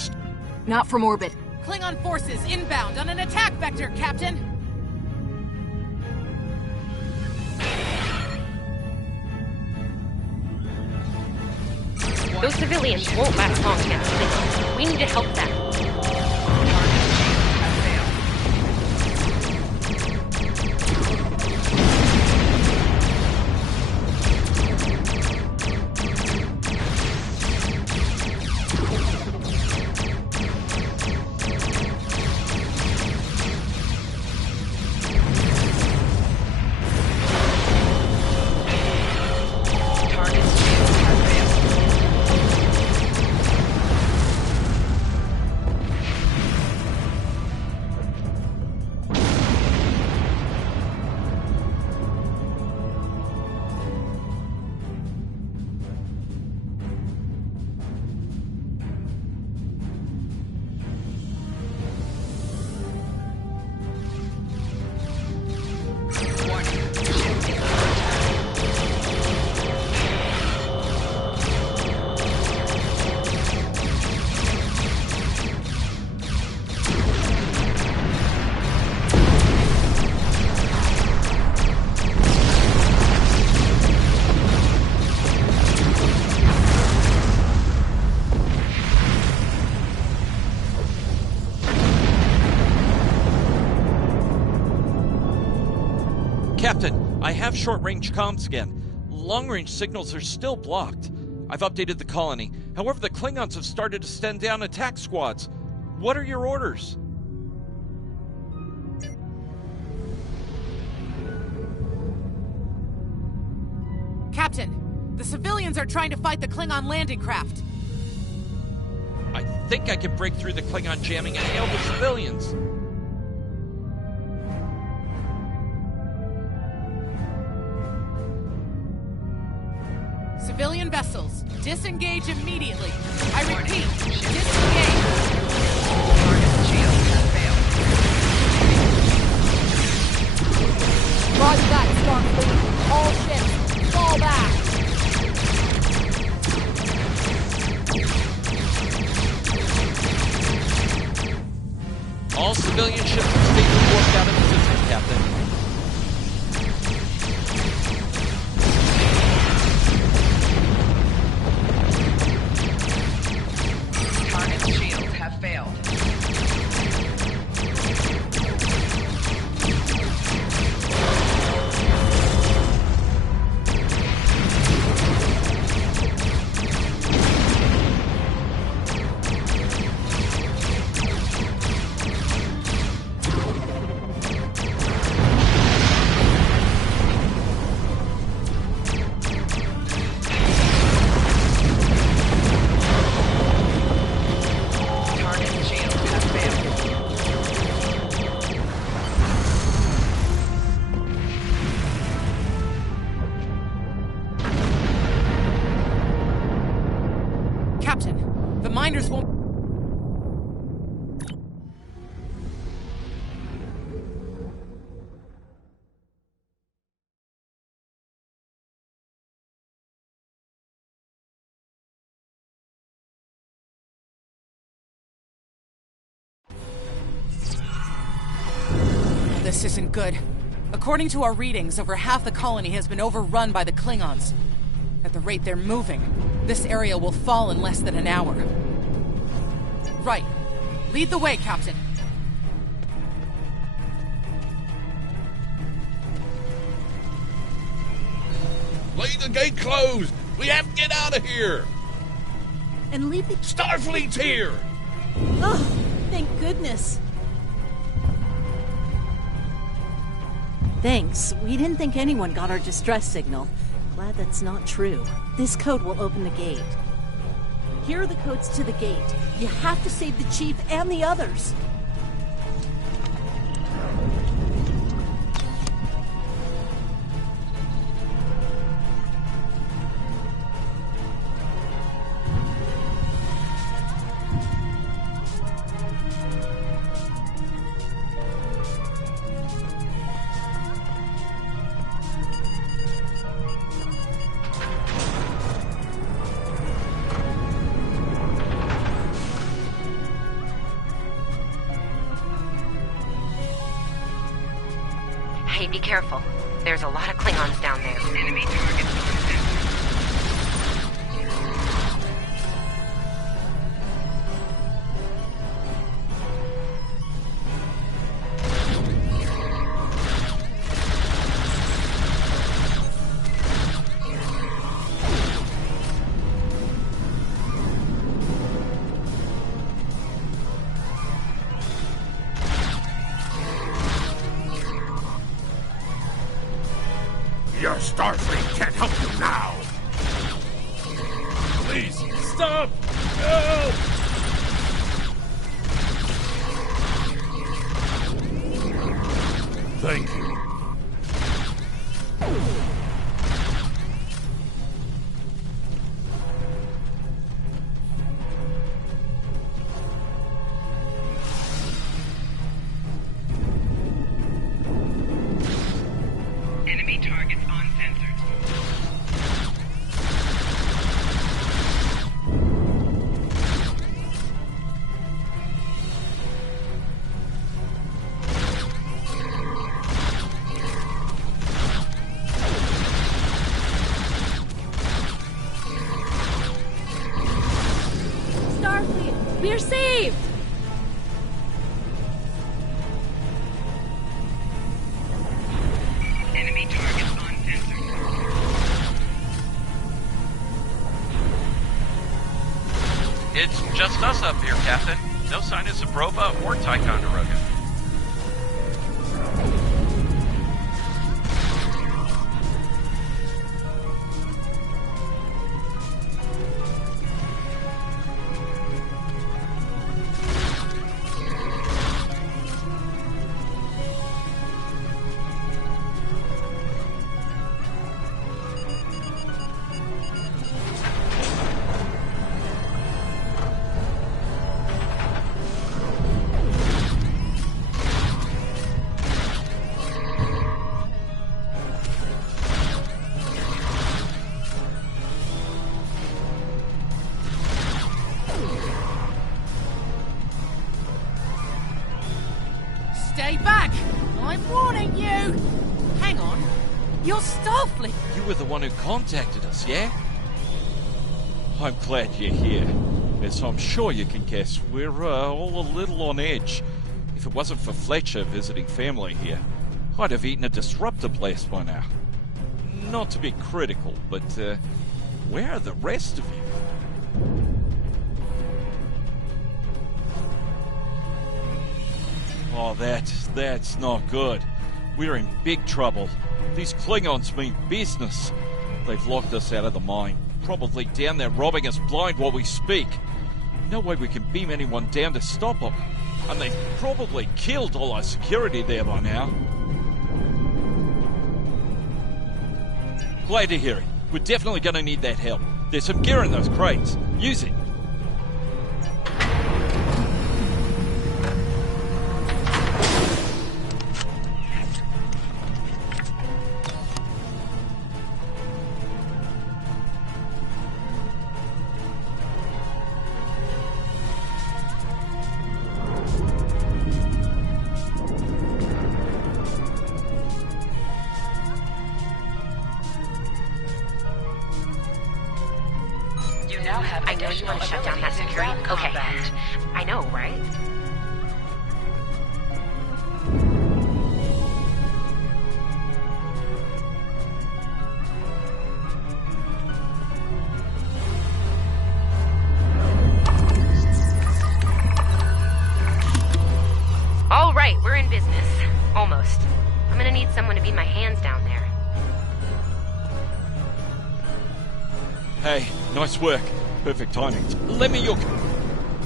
Not from orbit. Klingon forces inbound on an attack vector, Captain! Those civilians won't last long against Klingons. We need to help them. Captain, I have short-range comms again. Long-range signals are still blocked. I've updated the colony. However, the Klingons have started to send down attack squads. What are your orders? Captain, the civilians are trying to fight the Klingon landing craft. I think I can break through the Klingon jamming and hail the civilians. Civilian vessels, disengage immediately. I repeat, disengage. Roger that, Starfleet. All ships, fall back. All civilian ships have safely warped out of the system, Captain. Shields have failed. Captain, the miners won't... This isn't good. According to our readings, over half the colony has been overrun by the Klingons. At the rate they're moving, this area will fall in less than an hour. Right. Lead the way, Captain. Leave the gate closed! We have to get out of here! And leave the... Starfleet's here! Oh, thank goodness. Thanks. We didn't think anyone got our distress signal. Glad that's not true. This code will open the gate. Here are the codes to the gate. You have to save the Chief and the others. Hey, be careful. There's a lot of Klingons down there. Enemy target. Your Starfleet can't help you now! Please, stop! Help! Thank you. Enemy targets on sensors. Starfleet, we're saved! Enemy targets on sensors. It's just us up here, Captain. No sign of Zabrova or Ticonderoga. Stay back! I'm warning you! Hang on. You're Starfleet! You were the one who contacted us, yeah? I'm glad you're here. As I'm sure you can guess, we're all a little on edge. If it wasn't for Fletcher visiting family here, I'd have eaten a disruptor blast by now. Not to be critical, but where are the rest of you? Oh, that's not good. We're in big trouble. These Klingons mean business. They've locked us out of the mine. Probably down there robbing us blind while we speak. No way we can beam anyone down to stop them. And they've probably killed all our security there by now. Glad to hear it. We're definitely going to need that help. There's some gear in those crates. Use it. I know you want to shut down that security. Okay. I know, right? in business. Almost. I'm gonna need someone to be my hands down there. Hey, nice work. Perfect timing. Lend me your...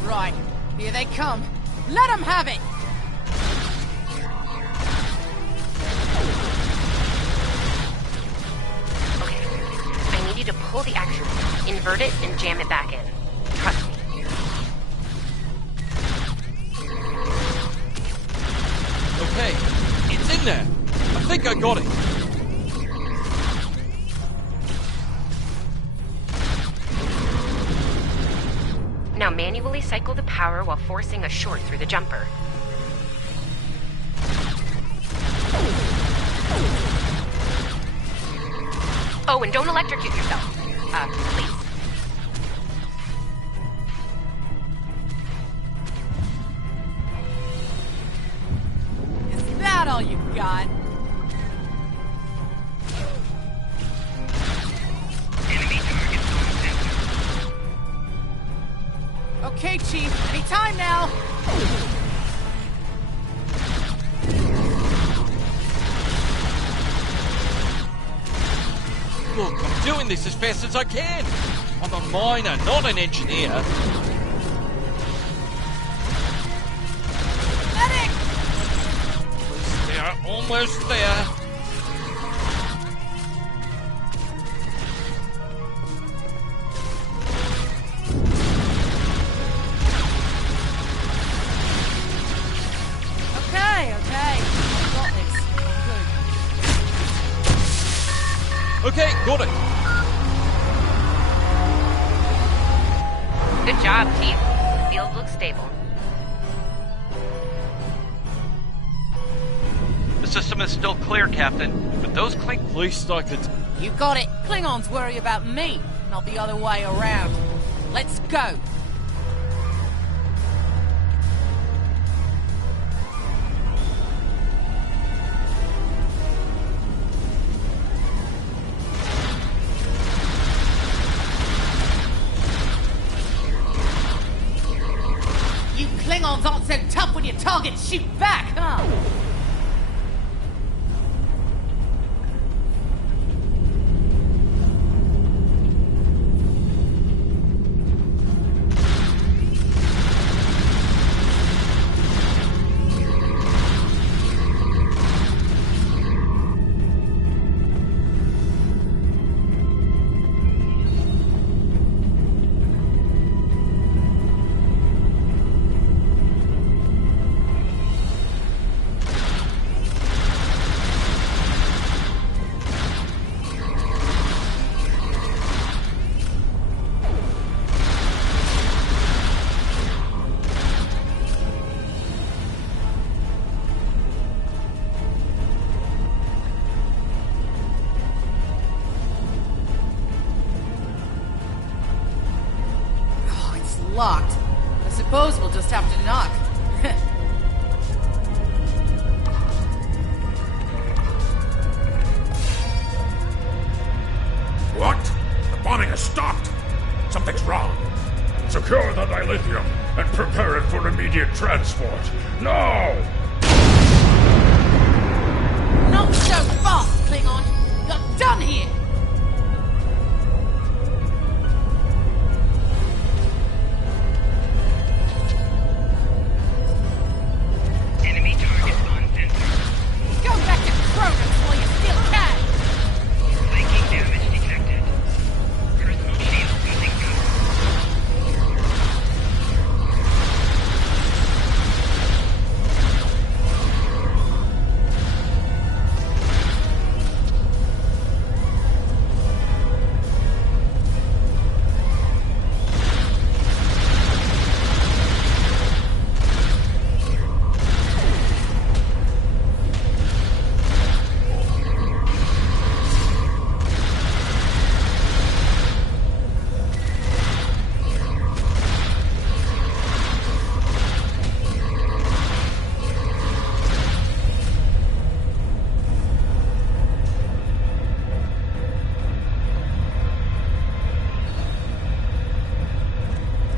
Right. Here they come. Let them have it! Okay. I need you to pull the actuator, invert it, and jam it back in. Trust me. Okay, it's in there. I think I got it. Now manually cycle the power while forcing a short through the jumper. Oh, and don't electrocute yourself. Please. Is that all you got? Okay, Chief. Any time now. Look, I'm doing this as fast as I can. I'm a miner, not an engineer. Medic! Almost there, almost there. Okay, got it. Good job, Chief. The field looks stable. The system is still clear, Captain, but those At least I could... You got it. Klingons worry about me, not the other way around. Let's go. Klingons aren't so tough when your targets shoot back, huh? Locked. I suppose we'll just have to knock. What? The bombing has stopped! Something's wrong. Secure the dilithium and prepare it for immediate transport. Now! Not so fast, Klingon! You're done here!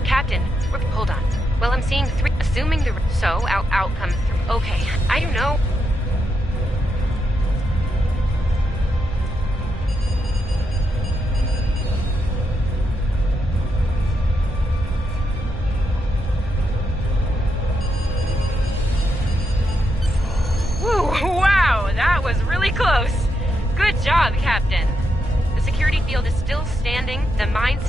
Captain, hold on. Well, I'm seeing 3, assuming the... So, out comes 3. Okay, I don't know. Woo, wow, that was really close. Good job, Captain. The security field is still standing. The mine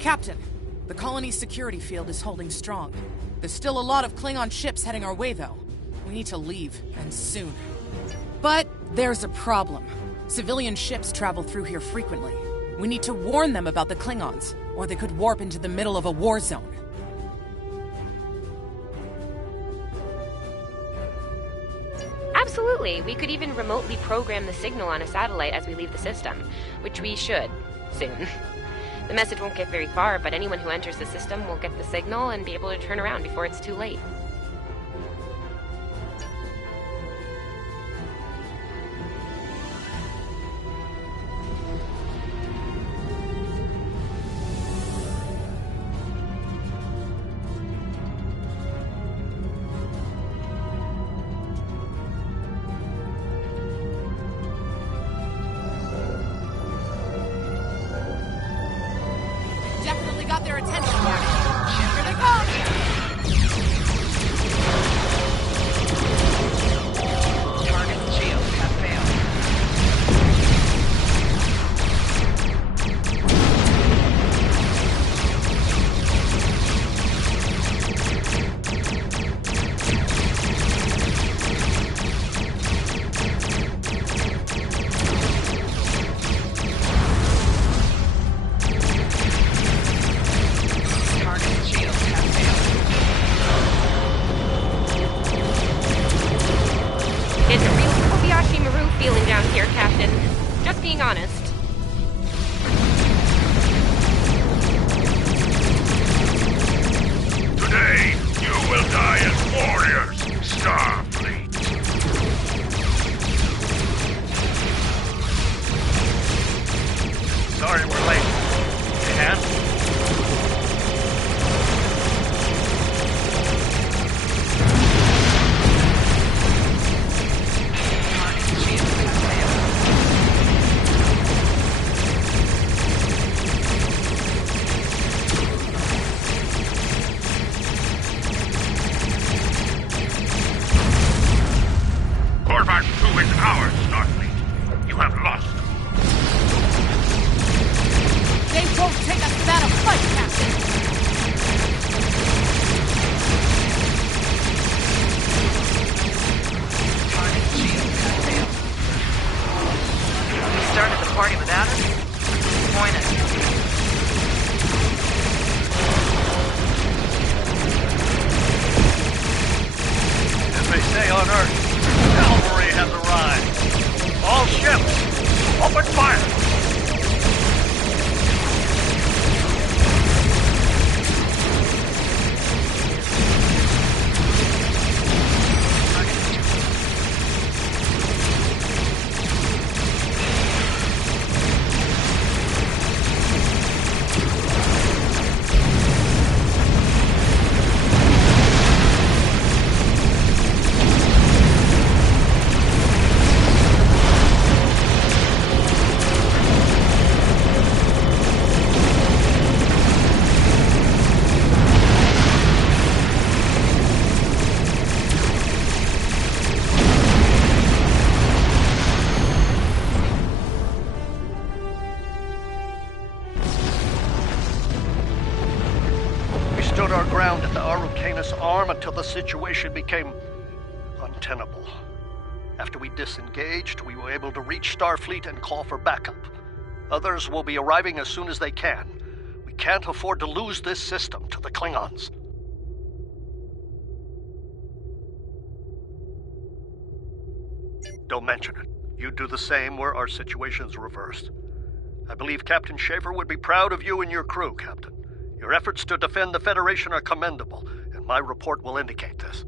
Captain, the colony's security field is holding strong. There's still a lot of Klingon ships heading our way, though. We need to leave, and soon. But there's a problem. Civilian ships travel through here frequently. We need to warn them about the Klingons, or they could warp into the middle of a war zone. Absolutely. We could even remotely program the signal on a satellite as we leave the system, which we should, soon. The message won't get very far, but anyone who enters the system will get the signal and be able to turn around before it's too late. Definitely got their attention now. Here they come! Target shields have failed. Target shields have failed. It's a real Kobayashi Maru feeling down here, Captain. Just being honest. Today, you will die as warriors, Starfleet. Sorry we're late. And? Corvax 2 is ours, Starfleet. You have lost. They won't take us without a fight, Captain! Target shields have failed. We started the party without us? Disappointed. As they say on Earth, cavalry has arrived. All ships, open fire! We stood our ground at the Araucanus Arm until the situation became untenable. After we disengaged, we were able to reach Starfleet and call for backup. Others will be arriving as soon as they can. We can't afford to lose this system to the Klingons. Don't mention it. You do the same where our situation's reversed. I believe Captain Schaefer would be proud of you and your crew, Captain. Your efforts to defend the Federation are commendable, and my report will indicate this.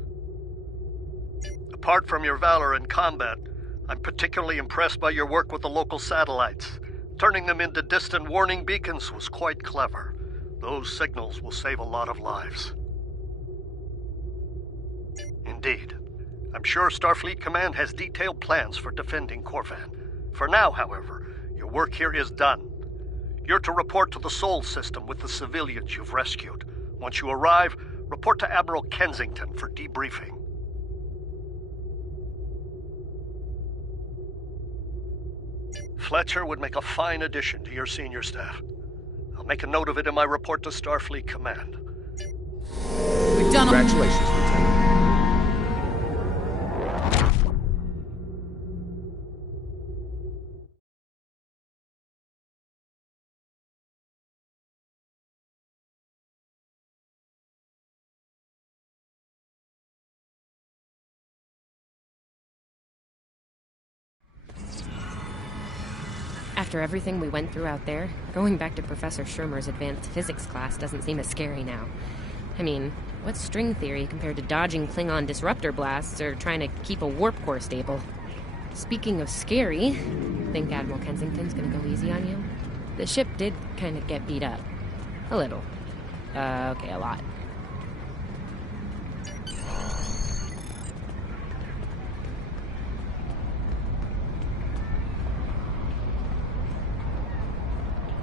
Apart from your valor in combat, I'm particularly impressed by your work with the local satellites. Turning them into distant warning beacons was quite clever. Those signals will save a lot of lives. Indeed. I'm sure Starfleet Command has detailed plans for defending Corvan. For now, however, your work here is done. You're to report to the Sol system with the civilians you've rescued. Once you arrive, report to Admiral Kensington for debriefing. Fletcher would make a fine addition to your senior staff. I'll make a note of it in my report to Starfleet Command. We've done Congratulations, Lieutenant. After everything we went through out there, going back to Professor Schirmer's advanced physics class doesn't seem as scary now. I mean, what's string theory compared to dodging Klingon disruptor blasts or trying to keep a warp core stable? Speaking of scary, think Admiral Kensington's gonna go easy on you? The ship did kind of get beat up. A little. Okay, a lot.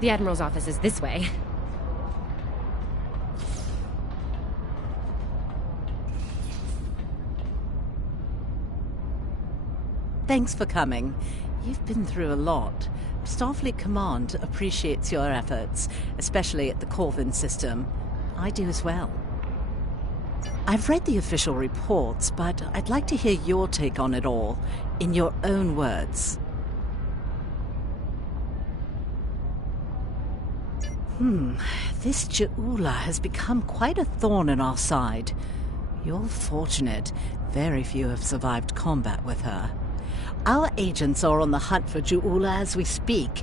The Admiral's office is this way. Thanks for coming. You've been through a lot. Starfleet Command appreciates your efforts, especially at the Corvan system. I do as well. I've read the official reports, but I'd like to hear your take on it all, in your own words. This Ju'ula has become quite a thorn in our side. You're fortunate. Very few have survived combat with her. Our agents are on the hunt for Ju'ula as we speak.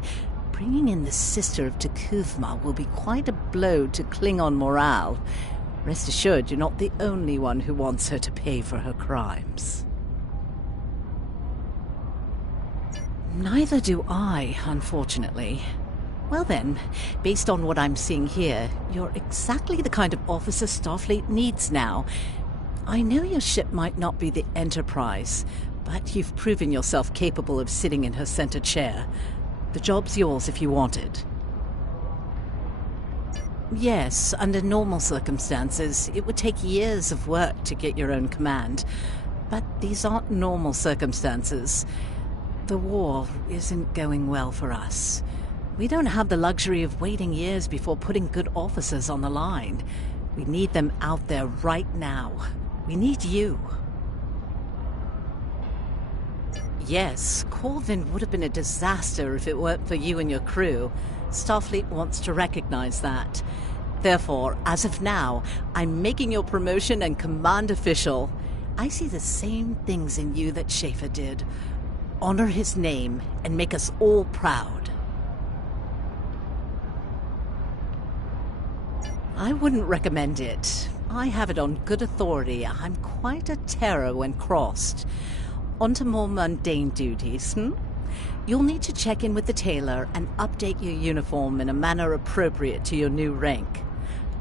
Bringing in the sister of T'Kuvma will be quite a blow to Klingon morale. Rest assured, you're not the only one who wants her to pay for her crimes. Neither do I, unfortunately. Well then, based on what I'm seeing here, you're exactly the kind of officer Starfleet needs now. I know your ship might not be the Enterprise, but you've proven yourself capable of sitting in her center chair. The job's yours if you want it. Yes, under normal circumstances, it would take years of work to get your own command. But these aren't normal circumstances. The war isn't going well for us. We don't have the luxury of waiting years before putting good officers on the line. We need them out there right now. We need you. Yes, Corvan would have been a disaster if it weren't for you and your crew. Starfleet wants to recognize that. Therefore, as of now, I'm making your promotion and command official. I see the same things in you that Schaefer did. Honor his name and make us all proud. I wouldn't recommend it. I have it on good authority. I'm quite a terror when crossed. On to more mundane duties, You'll need to check in with the tailor and update your uniform in a manner appropriate to your new rank.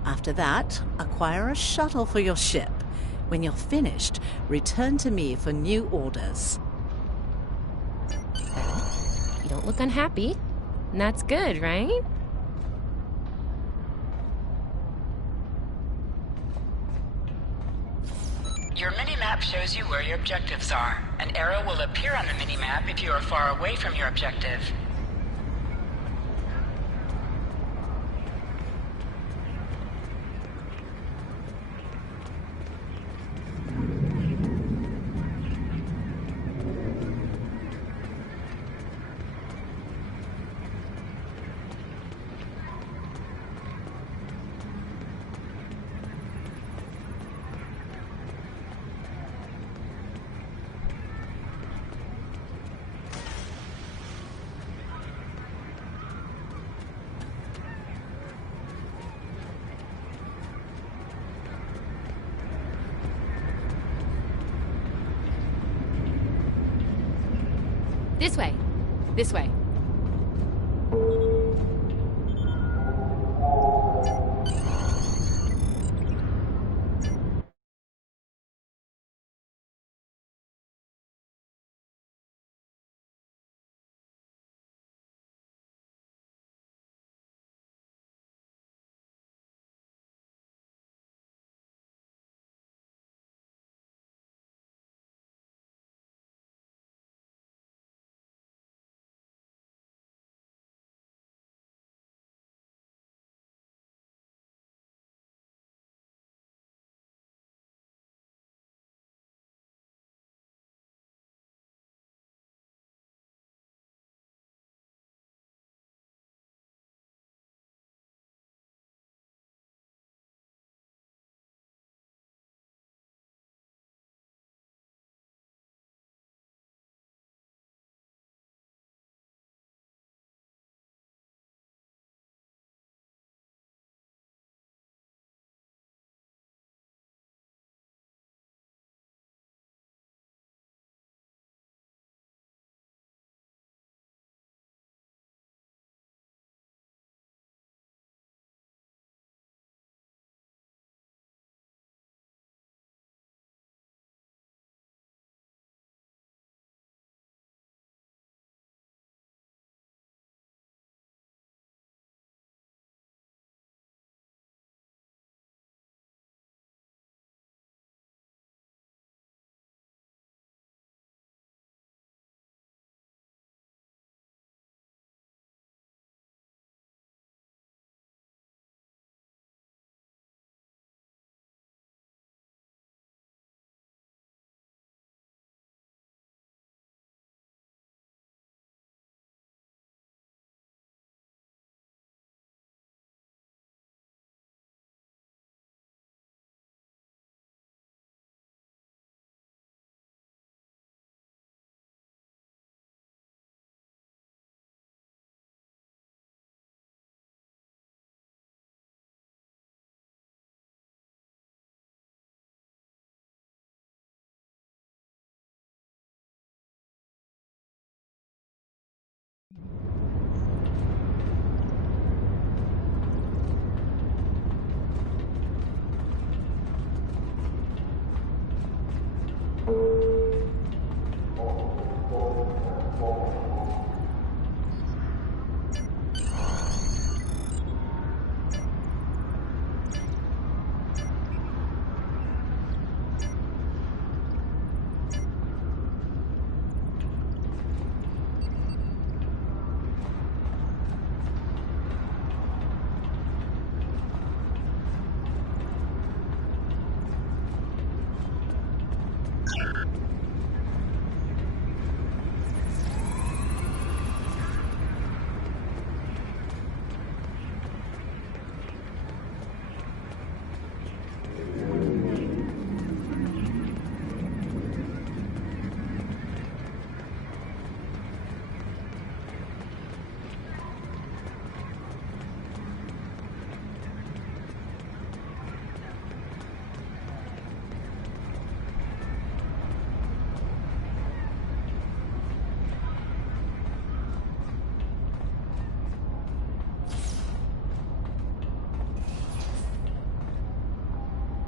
After that, acquire a shuttle for your ship. When you're finished, return to me for new orders. You don't look unhappy. And that's good, right? Your mini-map shows you where your objectives are. An arrow will appear on the mini-map if you are far away from your objective. This way. This way.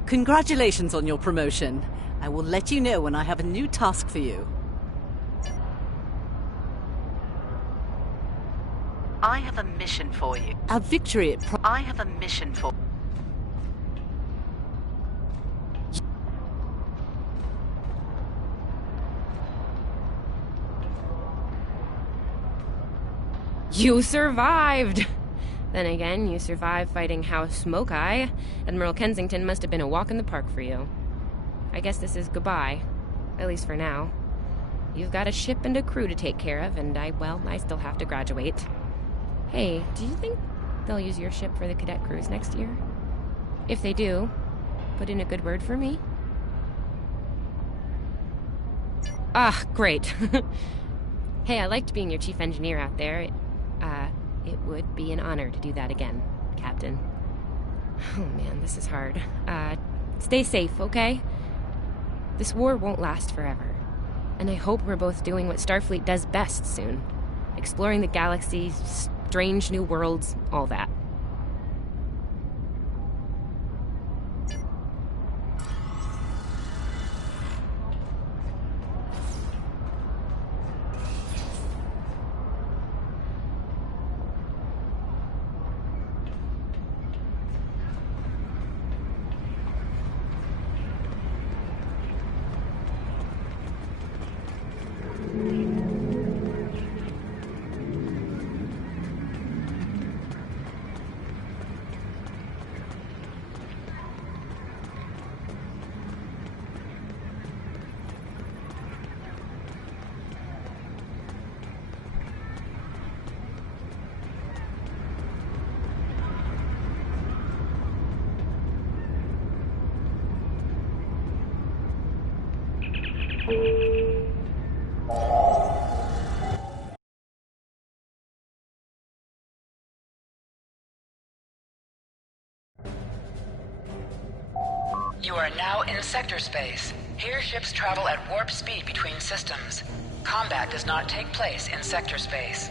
Congratulations on your promotion. I will let you know when I have a new task for you. I have a mission for you. A victory at I have a mission for... You survived! Then again, you survived fighting House Smoke-Eye. Admiral Kensington must have been a walk in the park for you. I guess this is goodbye. At least for now. You've got a ship and a crew to take care of, and I still have to graduate. Hey, do you think they'll use your ship for the cadet cruise next year? If they do, put in a good word for me. Ah, great. Hey, I liked being your chief engineer out there. It would be an honor to do that again, Captain. Oh man, this is hard. Stay safe, okay? This war won't last forever. And I hope we're both doing what Starfleet does best soon. Exploring the galaxy, strange new worlds, all that. You are now in sector space. Here ships travel at warp speed between systems. Combat does not take place in sector space.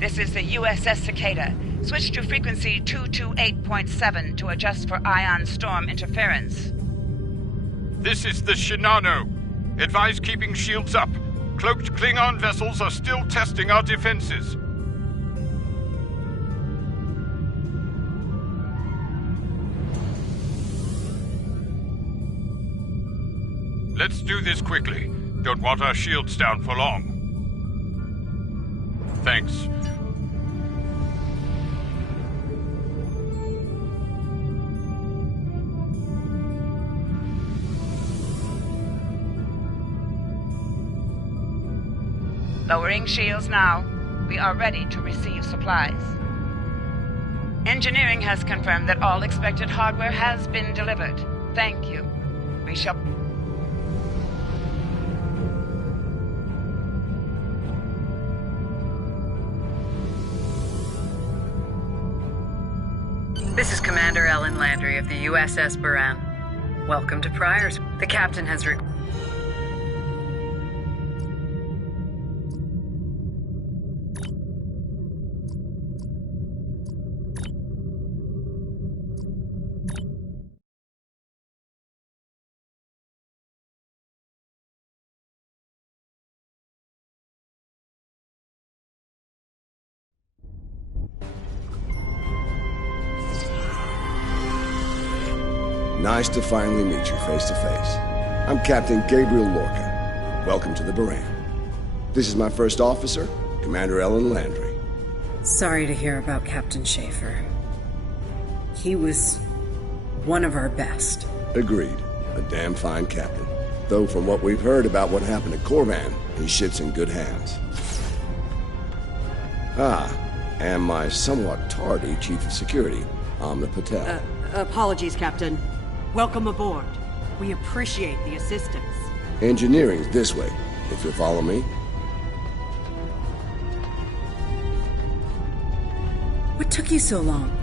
This is the USS Cicada. Switch to frequency 228.7 to adjust for ion storm interference. This is the Shinano. Advise keeping shields up. Cloaked Klingon vessels are still testing our defenses. Let's do this quickly. Don't want our shields down for long. Thanks. Lowering shields now. We are ready to receive supplies. Engineering has confirmed that all expected hardware has been delivered. Thank you. We shall... This is Commander Ellen Landry of the USS Buran. Welcome to Pryor's. The captain has Nice to finally meet you face to face. I'm Captain Gabriel Lorca. Welcome to the Buran. This is my first officer, Commander Ellen Landry. Sorry to hear about Captain Schaefer. He was one of our best. Agreed. A damn fine captain. Though from what we've heard about what happened at Corvan, he shits in good hands. And my somewhat tardy Chief of Security, Amna Patel. Apologies, Captain. Welcome aboard. We appreciate the assistance. Engineering's this way, if you'll follow me. What took you so long?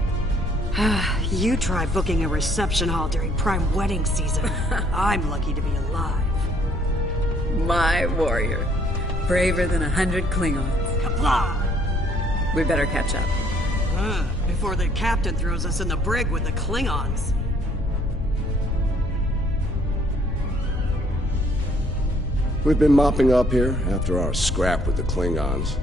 You try booking a reception hall during prime wedding season. I'm lucky to be alive. My warrior. Braver than 100 Klingons. Kapla! We better catch up. Before the captain throws us in the brig with the Klingons. We've been mopping up here after our scrap with the Klingons.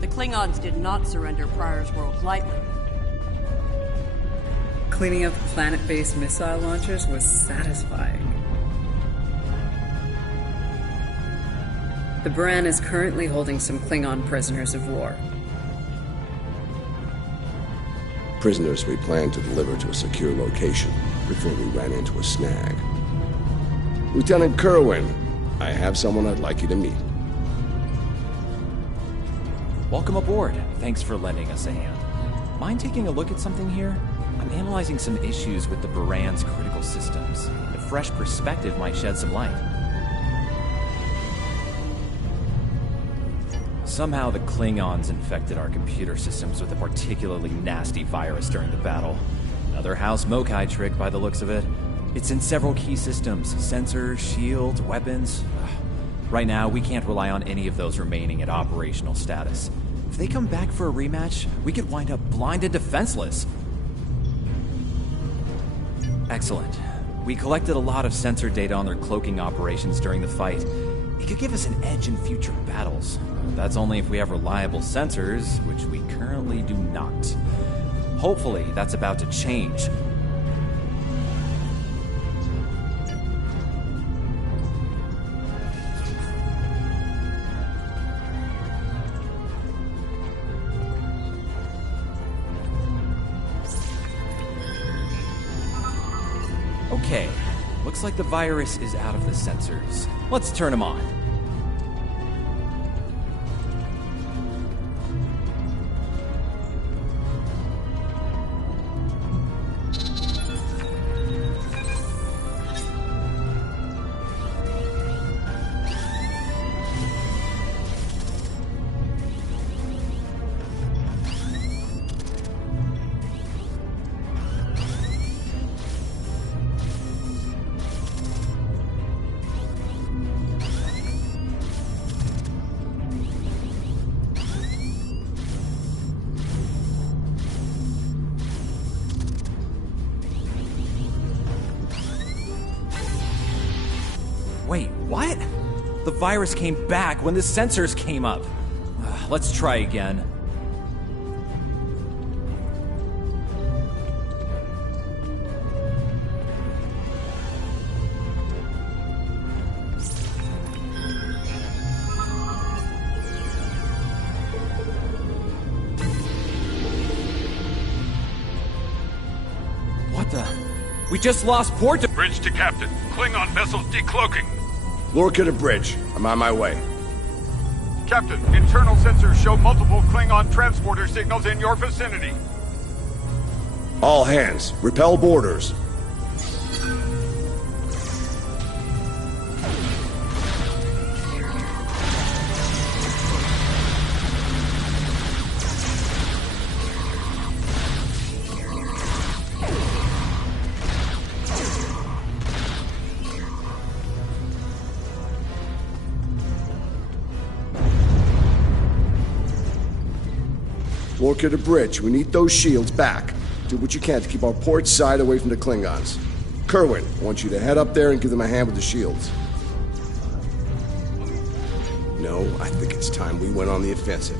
The Klingons did not surrender Pryor's world lightly. Cleaning up planet-based missile launchers was satisfying. The Buran is currently holding some Klingon prisoners of war. Prisoners we plan to deliver to a secure location before we ran into a snag. Lieutenant Kerwin, I have someone I'd like you to meet. Welcome aboard. Thanks for lending us a hand. Mind taking a look at something here? I'm analyzing some issues with the Buran's critical systems. A fresh perspective might shed some light. Somehow the Klingons infected our computer systems with a particularly nasty virus during the battle. Another House Mokai trick by the looks of it. It's in several key systems. Sensors, shields, weapons. Right now, we can't rely on any of those remaining at operational status. If they come back for a rematch, we could wind up blind and defenseless. Excellent. We collected a lot of sensor data on their cloaking operations during the fight. It could give us an edge in future battles. That's only if we have reliable sensors, which we currently do not. Hopefully, that's about to change. Okay, looks like the virus is out of the sensors. Let's turn them on. What? The virus came back when the sensors came up. Let's try again. What the? We just lost port to... Bridge to Captain. Klingon vessels decloaking. Lorca to bridge. I'm on my way. Captain, internal sensors show multiple Klingon transporter signals in your vicinity. All hands, repel boarders. Lorca to bridge. We need those shields back. Do what you can to keep our port side away from the Klingons. Kerwin, I want you to head up there and give them a hand with the shields. No, I think it's time we went on the offensive.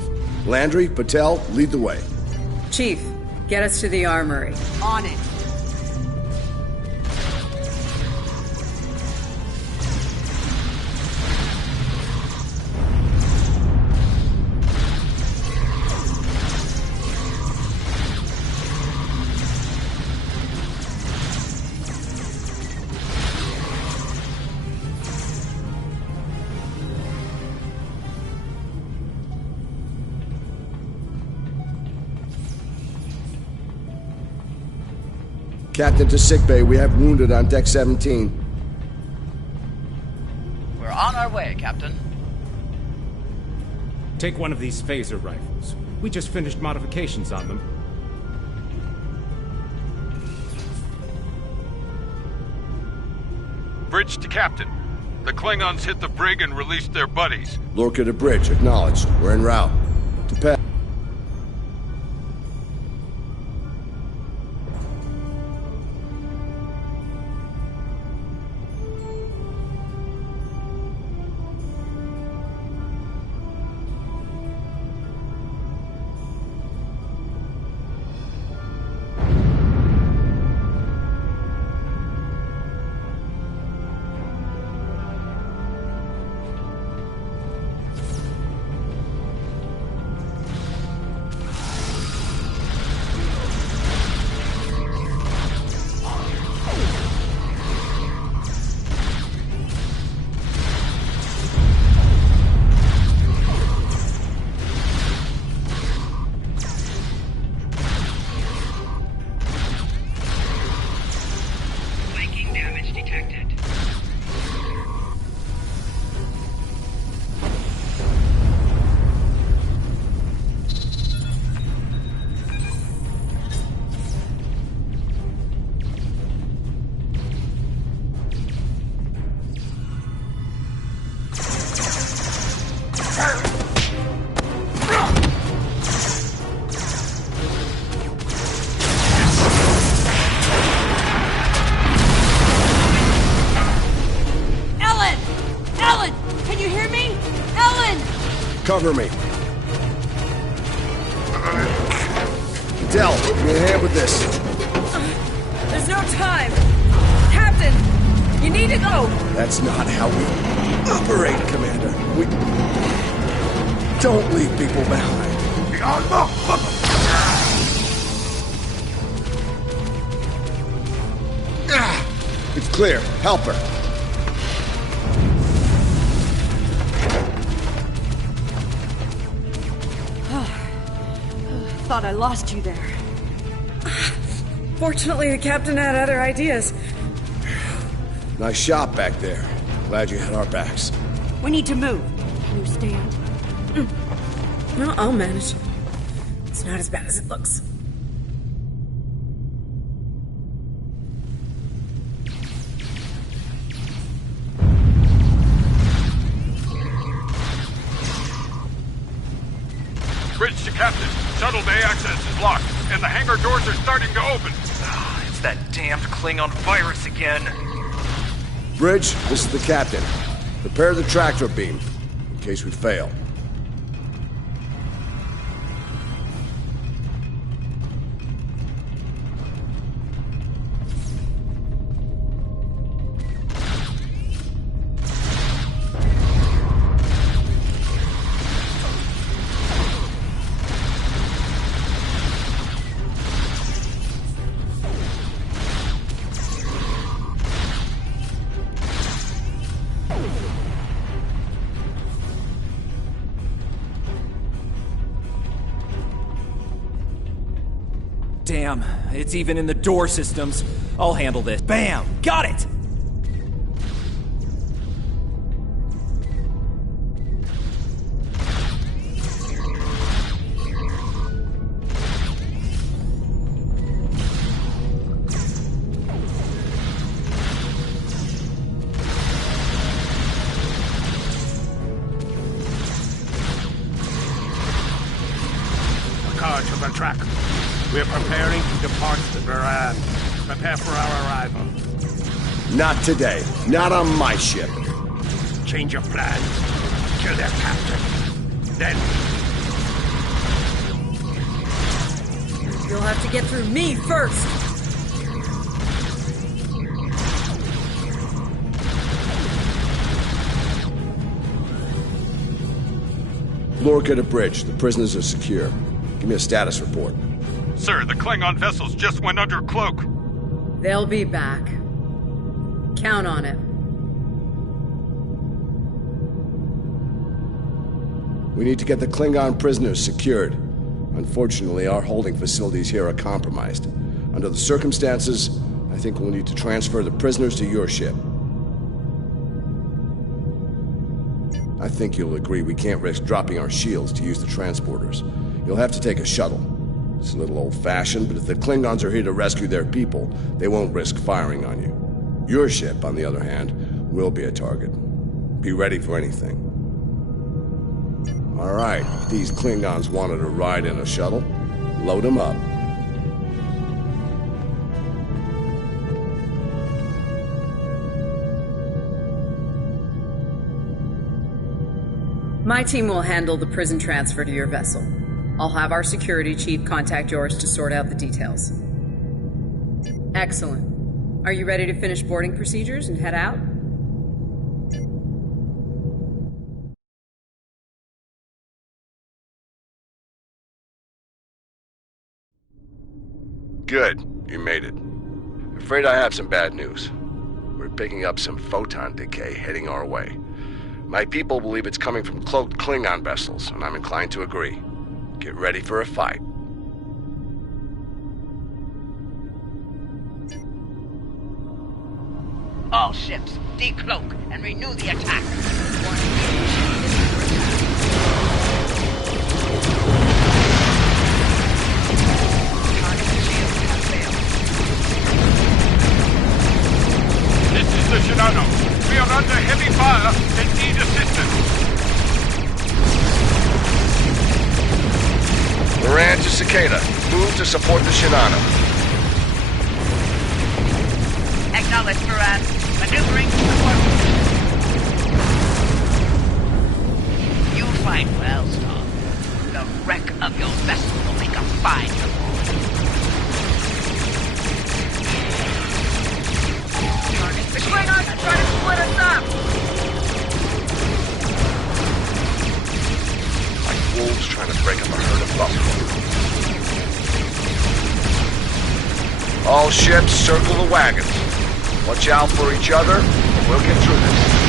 Landry, Patel, lead the way. Chief, get us to the armory. On it. Captain to sickbay. We have wounded on deck 17. We're on our way, Captain. Take one of these phaser rifles. We just finished modifications on them. Bridge to Captain. The Klingons hit the brig and released their buddies. Lorca to bridge. Acknowledged. We're en route. To Pat. Cover me. Del, give me a hand with this. There's no time. Captain, you need to go. That's not how we operate, Commander. We don't leave people behind. It's clear. Help her. Thought I lost you there. Fortunately, the captain had other ideas. Nice shot back there. Glad you had our backs. We need to move. Can you stand? No, I'll manage. It's not as bad as it looks. Bridge to Captain. Shuttle bay access is locked, and the hangar doors are starting to open. It's that damned Klingon virus again. Bridge, this is the captain. Prepare the tractor beam, in case we fail. Damn, it's even in the door systems. I'll handle this. Bam! Got it! A car to the track. We're preparing to depart the Buran. Prepare for our arrival. Not today. Not on my ship. Change of plans. Kill their captain. Then... You'll have to get through me first! Lorca to bridge. The prisoners are secure. Give me a status report. Sir, the Klingon vessels just went under cloak. They'll be back. Count on it. We need to get the Klingon prisoners secured. Unfortunately, our holding facilities here are compromised. Under the circumstances, I think we'll need to transfer the prisoners to your ship. I think you'll agree we can't risk dropping our shields to use the transporters. You'll have to take a shuttle. It's a little old-fashioned, but if the Klingons are here to rescue their people, they won't risk firing on you. Your ship, on the other hand, will be a target. Be ready for anything. All right, if these Klingons wanted to ride in a shuttle, load them up. My team will handle the prison transfer to your vessel. I'll have our security chief contact yours to sort out the details. Excellent. Are you ready to finish boarding procedures and head out? Good. You made it. Afraid I have some bad news. We're picking up some photon decay heading our way. My people believe it's coming from cloaked Klingon vessels, and I'm inclined to agree. Get ready for a fight. All ships, decloak and renew the attack. This is the Shinano. We are under heavy fire and need assistance. Moran to Cicada. Move to support the Shinano. Acknowledge, Moran. Maneuvering to support. You fight well, Star. The wreck of your vessel will make a fine reward. The Klingons are trying to split us up! Like wolves trying to break up a herd of buffalo. All ships, circle the wagons. Watch out for each other, and we'll get through this.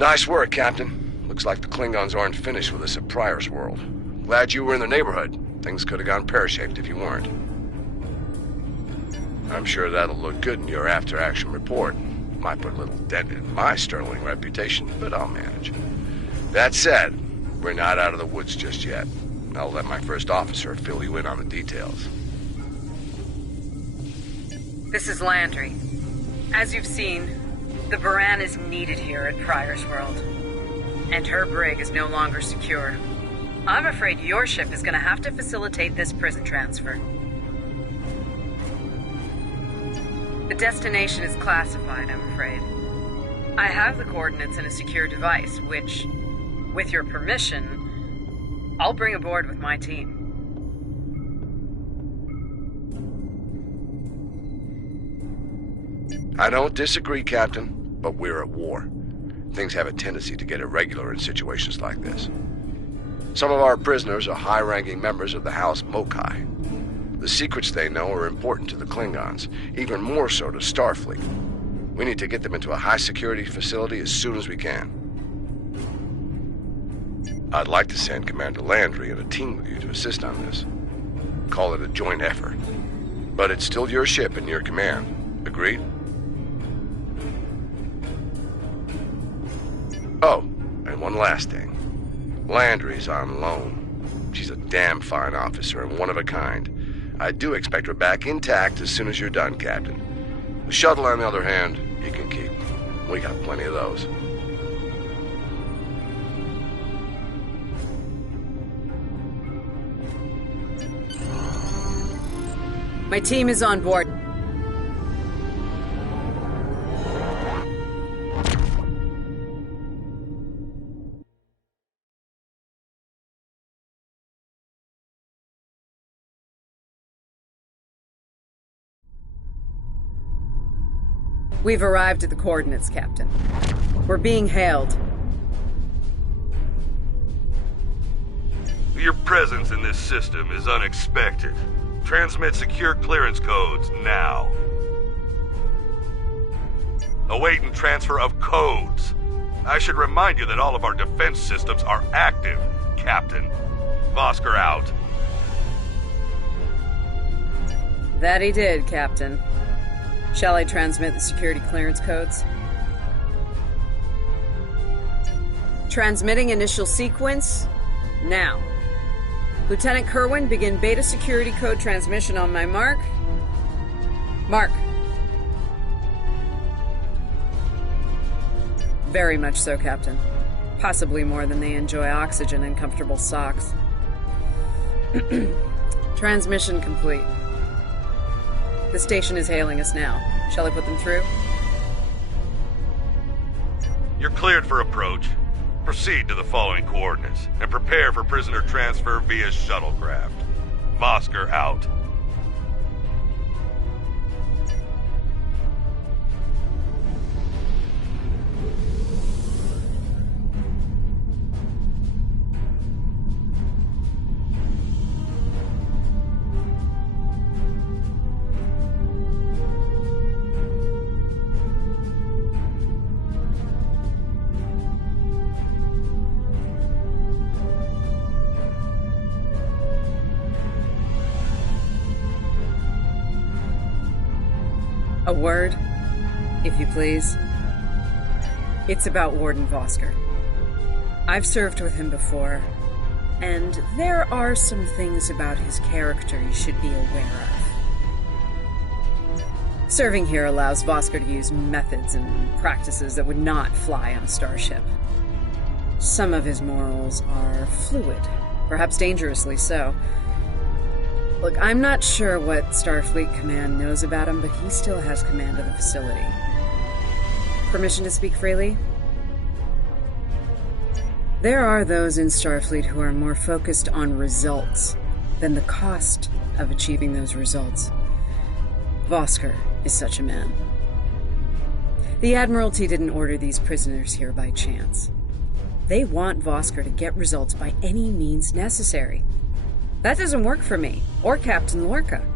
Nice work, Captain. Looks like the Klingons aren't finished with us at Pryor's World. Glad you were in the neighborhood. Things could have gone pear-shaped if you weren't. I'm sure that'll look good in your after-action report. Might put a little dent in my sterling reputation, but I'll manage. That said, we're not out of the woods just yet. I'll let my first officer fill you in on the details. This is Landry. As you've seen, the Baran is needed here at Pryor's World. And her brig is no longer secure. I'm afraid your ship is going to have to facilitate this prison transfer. The destination is classified, I'm afraid. I have the coordinates in a secure device, which, with your permission, I'll bring aboard with my team. I don't disagree, Captain, but we're at war. Things have a tendency to get irregular in situations like this. Some of our prisoners are high-ranking members of the House Mokai. The secrets they know are important to the Klingons, even more so to Starfleet. We need to get them into a high-security facility as soon as we can. I'd like to send Commander Landry and a team with you to assist on this. Call it a joint effort. But it's still your ship and your command. Agreed? Oh, and one last thing. Landry's on loan. She's a damn fine officer and one of a kind. I do expect her back intact as soon as you're done, Captain. The shuttle, on the other hand, you can keep. We got plenty of those. My team is on board. We've arrived at the coordinates, Captain. We're being hailed. Your presence in this system is unexpected. Transmit secure clearance codes now. Awaiting transfer of codes. I should remind you that all of our defense systems are active, Captain. Vosker out. That he did, Captain. Shall I transmit the security clearance codes? Transmitting initial sequence, now. Lieutenant Kerwin, begin beta security code transmission on my mark. Mark. Very much so, Captain. Possibly more than they enjoy oxygen and comfortable socks. Transmission complete. The station is hailing us now. Shall I put them through? You're cleared for approach. Proceed to the following coordinates, and prepare for prisoner transfer via shuttlecraft. Vosker out. A word, if you please. It's about Warden Vosker. I've served with him before, and there are some things about his character you should be aware of. Serving here allows Vosker to use methods and practices that would not fly on a starship. Some of his morals are fluid, perhaps dangerously so. Look, I'm not sure what Starfleet Command knows about him, but he still has command of the facility. Permission to speak freely? There are those in Starfleet who are more focused on results than the cost of achieving those results. Vosker is such a man. The Admiralty didn't order these prisoners here by chance. They want Vosker to get results by any means necessary. That doesn't work for me, or Captain Lorca.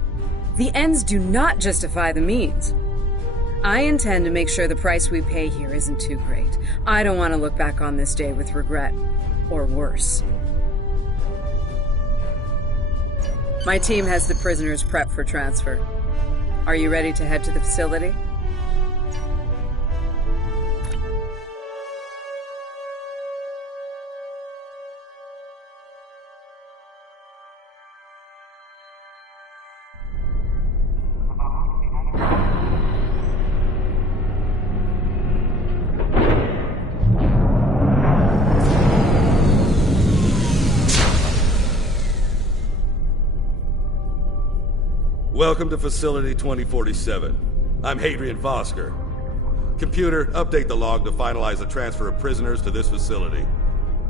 The ends do not justify the means. I intend to make sure the price we pay here isn't too great. I don't want to look back on this day with regret, or worse. My team has the prisoners prepped for transfer. Are you ready to head to the facility? Welcome to Facility 2047. I'm Hadrian Vosker. Computer, update the log to finalize the transfer of prisoners to this facility.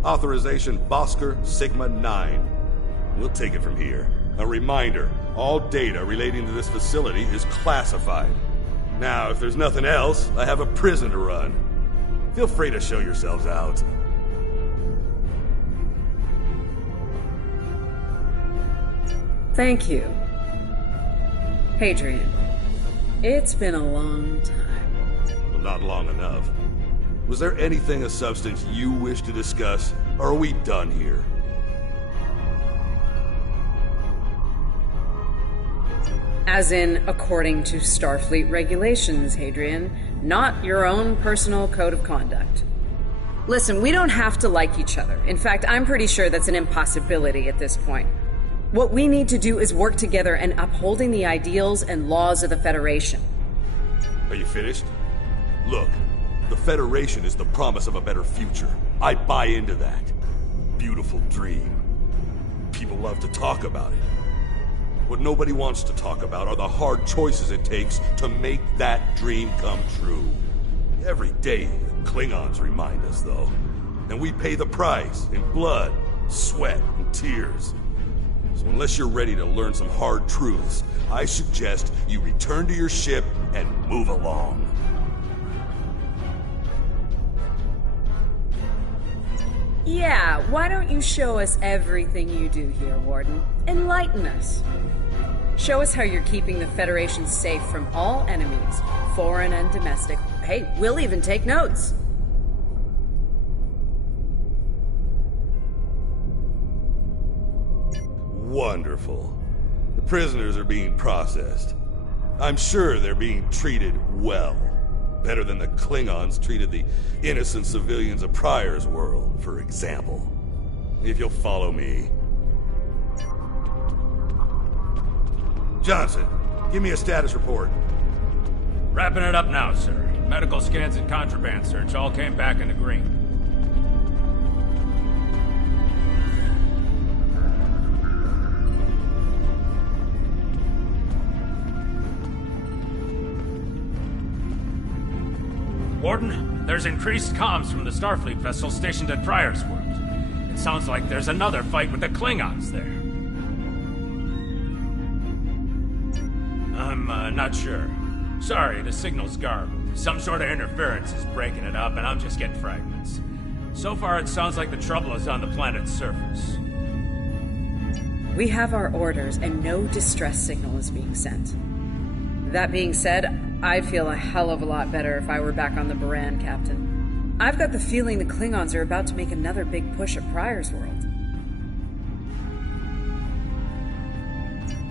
Authorization Vosker Sigma 9. We'll take it from here. A reminder, all data relating to this facility is classified. Now, if there's nothing else, I have a prison to run. Feel free to show yourselves out. Thank you. Hadrian, it's been a long time. Well, not long enough. Was there anything of substance you wish to discuss, or are we done here? As in, according to Starfleet regulations, Hadrian, not your own personal code of conduct. Listen, we don't have to like each other. In fact, I'm pretty sure that's an impossibility at this point. What we need to do is work together in upholding the ideals and laws of the Federation. Are you finished? Look, the Federation is the promise of a better future. I buy into that. Beautiful dream. People love to talk about it. What nobody wants to talk about are the hard choices it takes to make that dream come true. Every day, the Klingons remind us, though. And we pay the price in blood, sweat, and tears. So unless you're ready to learn some hard truths, I suggest you return to your ship and move along. Yeah, why don't you show us everything you do here, Warden? Enlighten us. Show us how you're keeping the Federation safe from all enemies, foreign and domestic. Hey, we'll even take notes. Wonderful. The prisoners are being processed. I'm sure they're being treated well. Better than the Klingons treated the innocent civilians of Pryor's world, for example. If you'll follow me. Johnson, give me a status report. Wrapping it up now, sir. Medical scans and contraband search all came back in the green. Warden, there's increased comms from the Starfleet vessel stationed at Pryor's world. It sounds like there's another fight with the Klingons there. I'm not sure. Sorry, the signal's garbled. Some sort of interference is breaking it up, and I'm just getting fragments. So far, it sounds like the trouble is on the planet's surface. We have our orders, and no distress signal is being sent. That being said, I'd feel a hell of a lot better if I were back on the Baran, Captain. I've got the feeling the Klingons are about to make another big push at Pryor's world.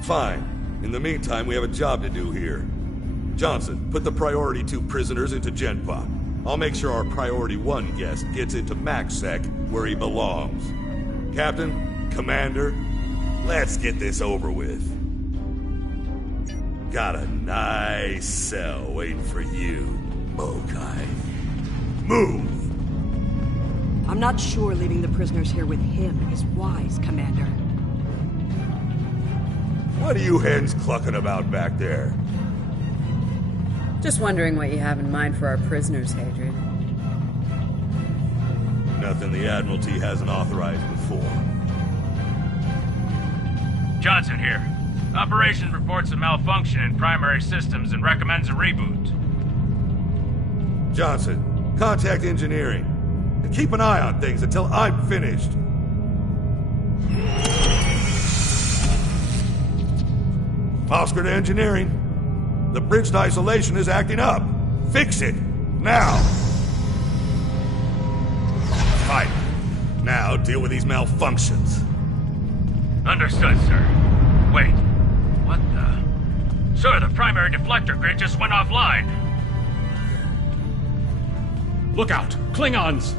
Fine. In the meantime, we have a job to do here. Johnson, put the Priority 2 prisoners into Genpop. I'll make sure our Priority 1 guest gets into MaxSec, where he belongs. Captain, Commander, let's get this over with. Got a nice cell waiting for you, Mokai. Move! I'm not sure leaving the prisoners here with him is wise, Commander. What are you hens clucking about back there? Just wondering what you have in mind for our prisoners, Hadrian. Nothing the Admiralty hasn't authorized before. Johnson here. Operations reports a malfunction in primary systems and recommends a reboot. Johnson, contact engineering. And keep an eye on things until I'm finished. Oscar to engineering. The bridge to isolation is acting up. Fix it. Now. Right. Now deal with these malfunctions. Understood, sir. Wait. What the... Sir, the primary deflector grid just went offline. Look out! Klingons!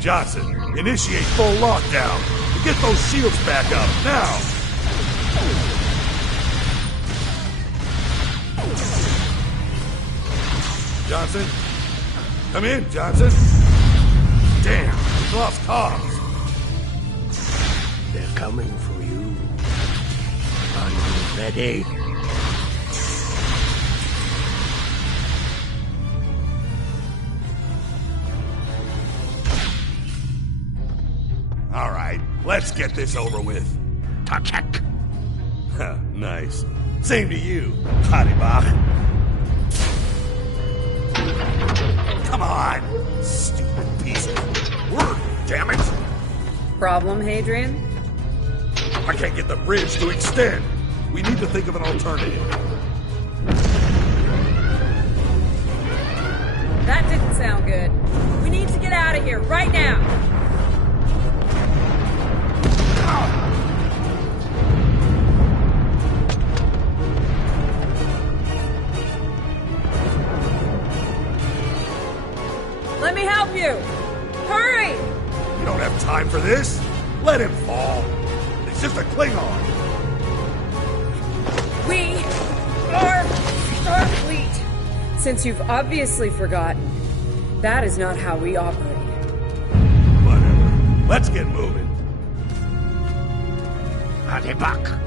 Johnson, initiate full lockdown. Get those shields back up, now! Johnson? Come in, Johnson. Damn, we've lost comms. They're coming for you. Are you ready? All right, let's get this over with. Touch-it. Nice. Same to you, Haribach. Come on, stupid piece of work, damn it! Problem, Hadrian? I can't get the bridge to extend. We need to think of an alternative. That didn't sound good. We need to get out of here right now. Let me help you! Hurry! You don't have time for this. Let him fall. It's just a Klingon. We are Starfleet. Since you've obviously forgotten, that is not how we operate. Whatever. Let's get moving. Haribach.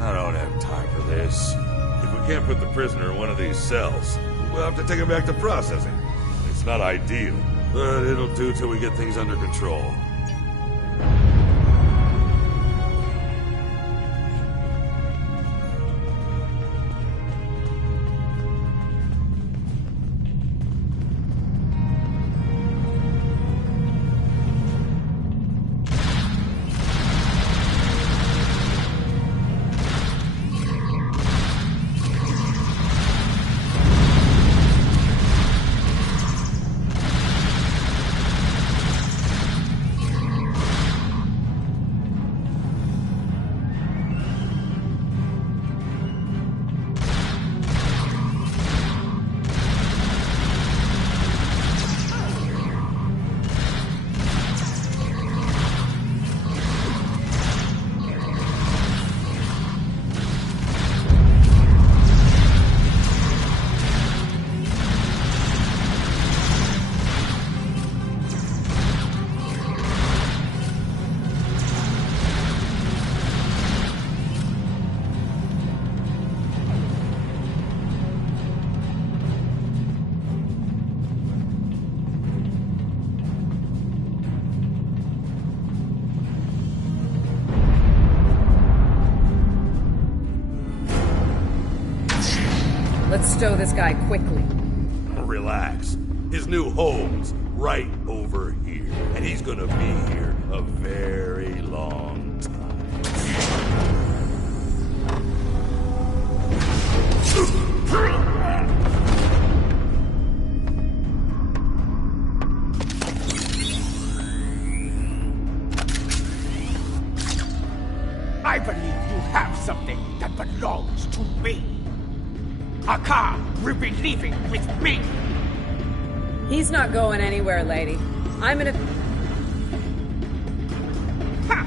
I don't have time for this. If we can't put the prisoner in one of these cells, we'll have to take him back to processing. It's not ideal, but it'll do till we get things under control. Let's stow this guy quickly. Relax. His new home's right over here. And he's gonna be here a very long time. I believe you have something that belongs to me. Akar will be leaving with me. He's not going anywhere, lady. I'm gonna... Ha!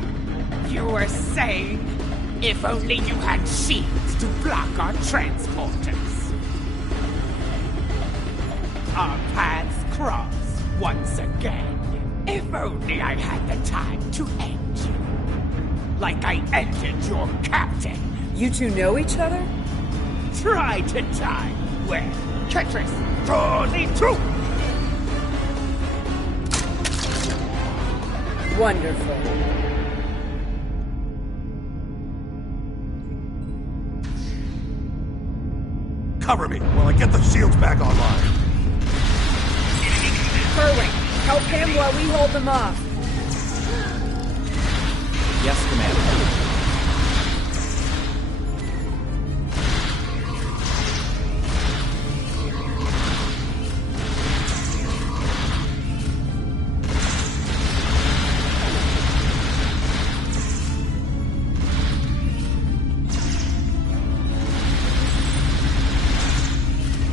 You were saying, if only you had shields to block our transporters. Our paths cross once again. If only I had the time to end you. Like I ended your captain. You two know each other? Try to die when Tetris falling through. Wonderful. Cover me while I get the shields back online. Kerwin, help him while we hold them off. Yes, Commander.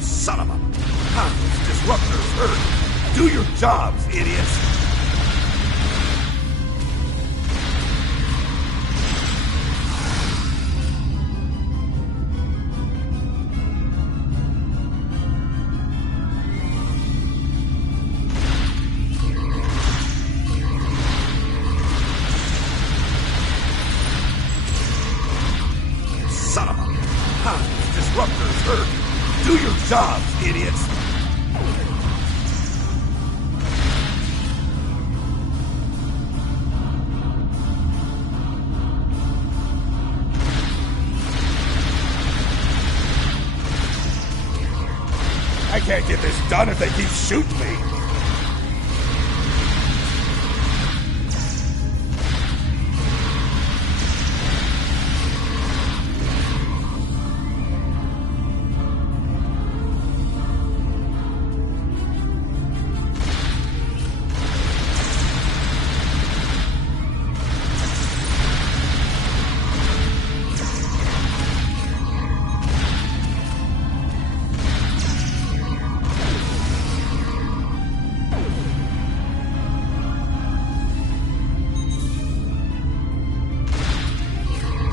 Son of a... Conscious disruptors hurt. Do your jobs, idiots! Son of a... Conscious disruptors hurt. Do your jobs, idiots! I can't get this done if they keep shooting me.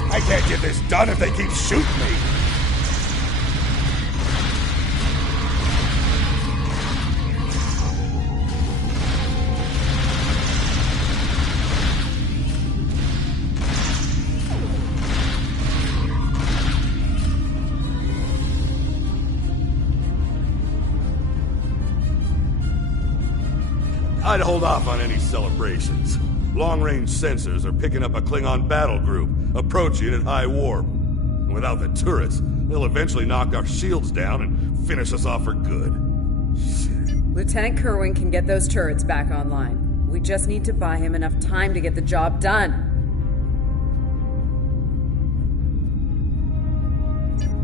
I can't get this done if they keep shooting me. I'd hold off on any celebrations. Long-range sensors are picking up a Klingon battle group, approaching at high warp. Without the turrets, they'll eventually knock our shields down and finish us off for good. Lieutenant Kerwin can get those turrets back online. We just need to buy him enough time to get the job done.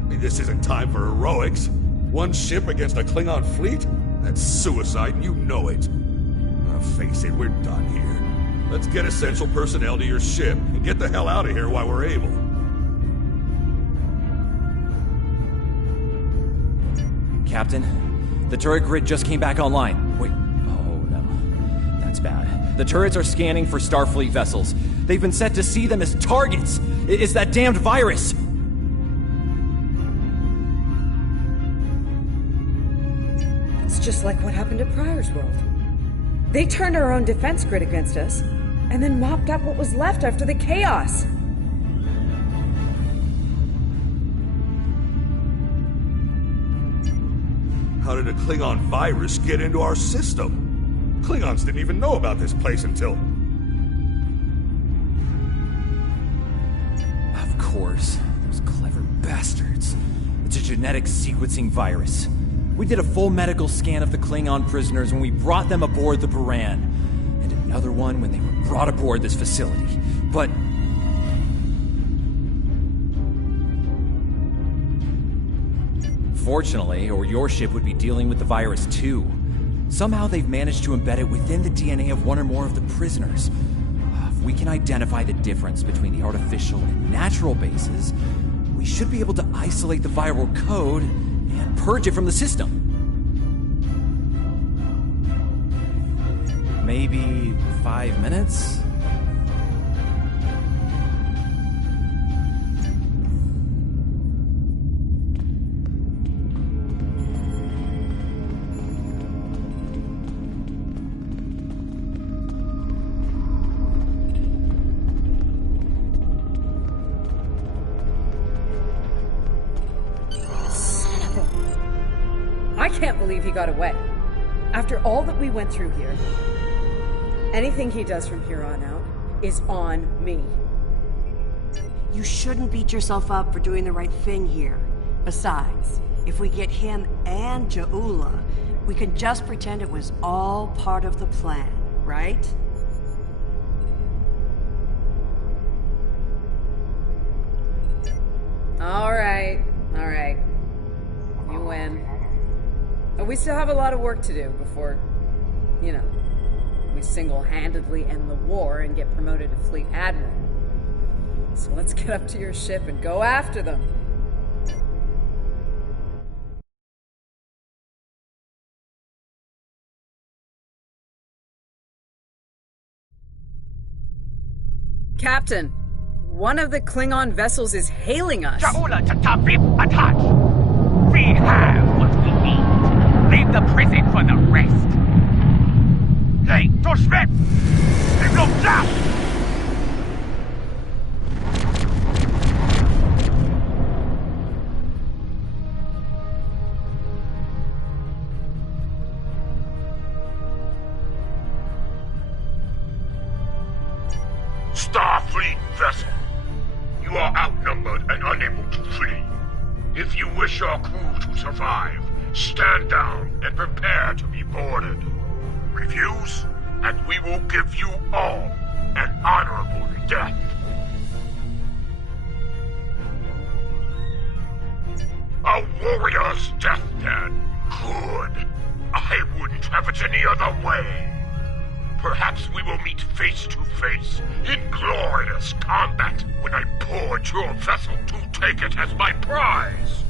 This isn't time for heroics. One ship against a Klingon fleet? That's suicide, and you know it. Face it, we're done here. Let's get essential personnel to your ship and get the hell out of here while we're able. Captain, the turret grid just came back online. Wait, oh no. That's bad. The turrets are scanning for Starfleet vessels. They've been set to see them as targets. It's that damned virus. It's just like what happened at Pryor's World. They turned our own defense grid against us, and then mopped up what was left after the chaos. How did a Klingon virus get into our system? Klingons didn't even know about this place until... Of course. Those clever bastards. It's a genetic sequencing virus. We did a full medical scan of the Klingon prisoners when we brought them aboard the Buran, and another one when they were brought aboard this facility. But... fortunately, or your ship would be dealing with the virus too. Somehow they've managed to embed it within the DNA of one or more of the prisoners. If we can identify the difference between the artificial and natural bases, we should be able to isolate the viral code and purge it from the system. Maybe 5 minutes? I can't believe he got away. After all that we went through here, anything he does from here on out is on me. You shouldn't beat yourself up for doing the right thing here. Besides, if we get him and Ja'ula, we can just pretend it was all part of the plan, right? we still have a lot of work to do before, you know, we single-handedly end the war and get promoted to Fleet Admiral. So let's get up to your ship and go after them. Captain, one of the Klingon vessels is hailing us. Ja'ula Tatavip Ataj! We have what we need. Leave the prison for the rest. Hey, Toshvet! Look down! Starfleet vessel, you are outnumbered and unable to flee. If you wish your crew to survive, stand down and prepare to be boarded. Refuse, and we will give you all an honorable death. A warrior's death, then. Good. I wouldn't have it any other way. Perhaps we will meet face to face in glorious combat when I board your vessel to take it as my prize.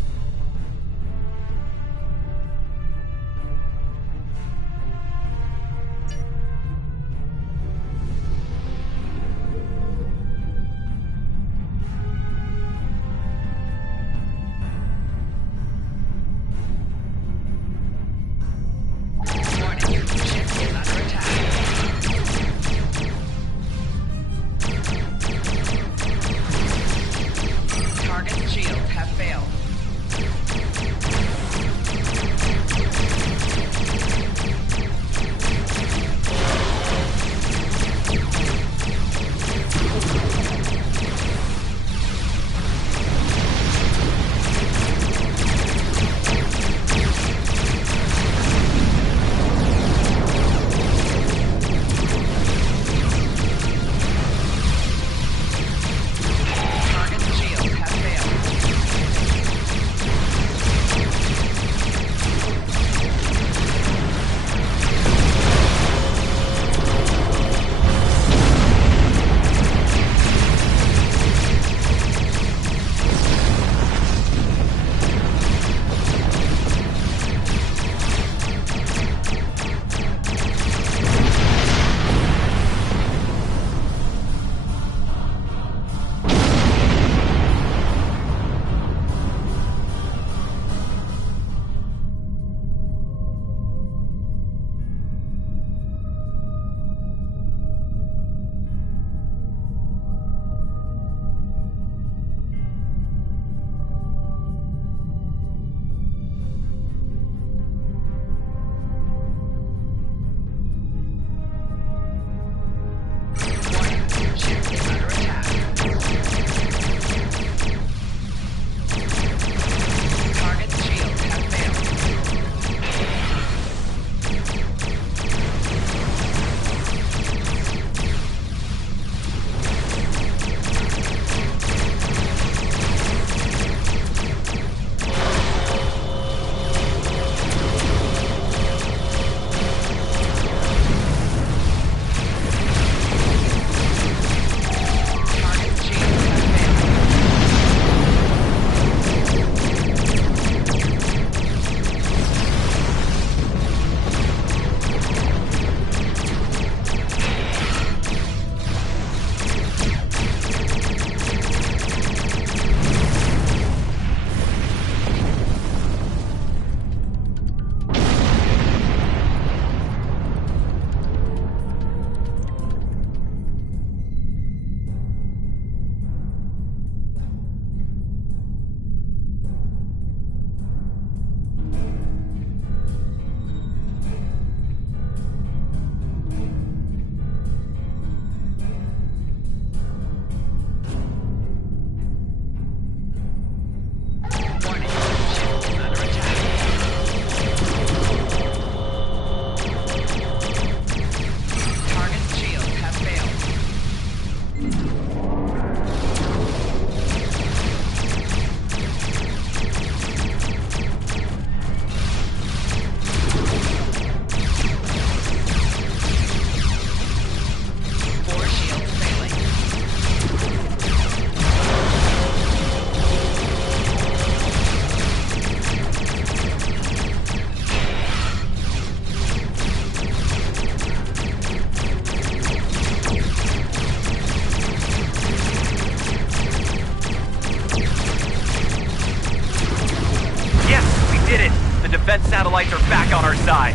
defense satellites are back on our side.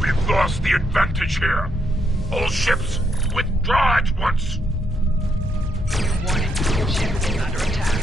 We've lost the advantage here. All ships, withdraw at once. Warning, ship is under attack.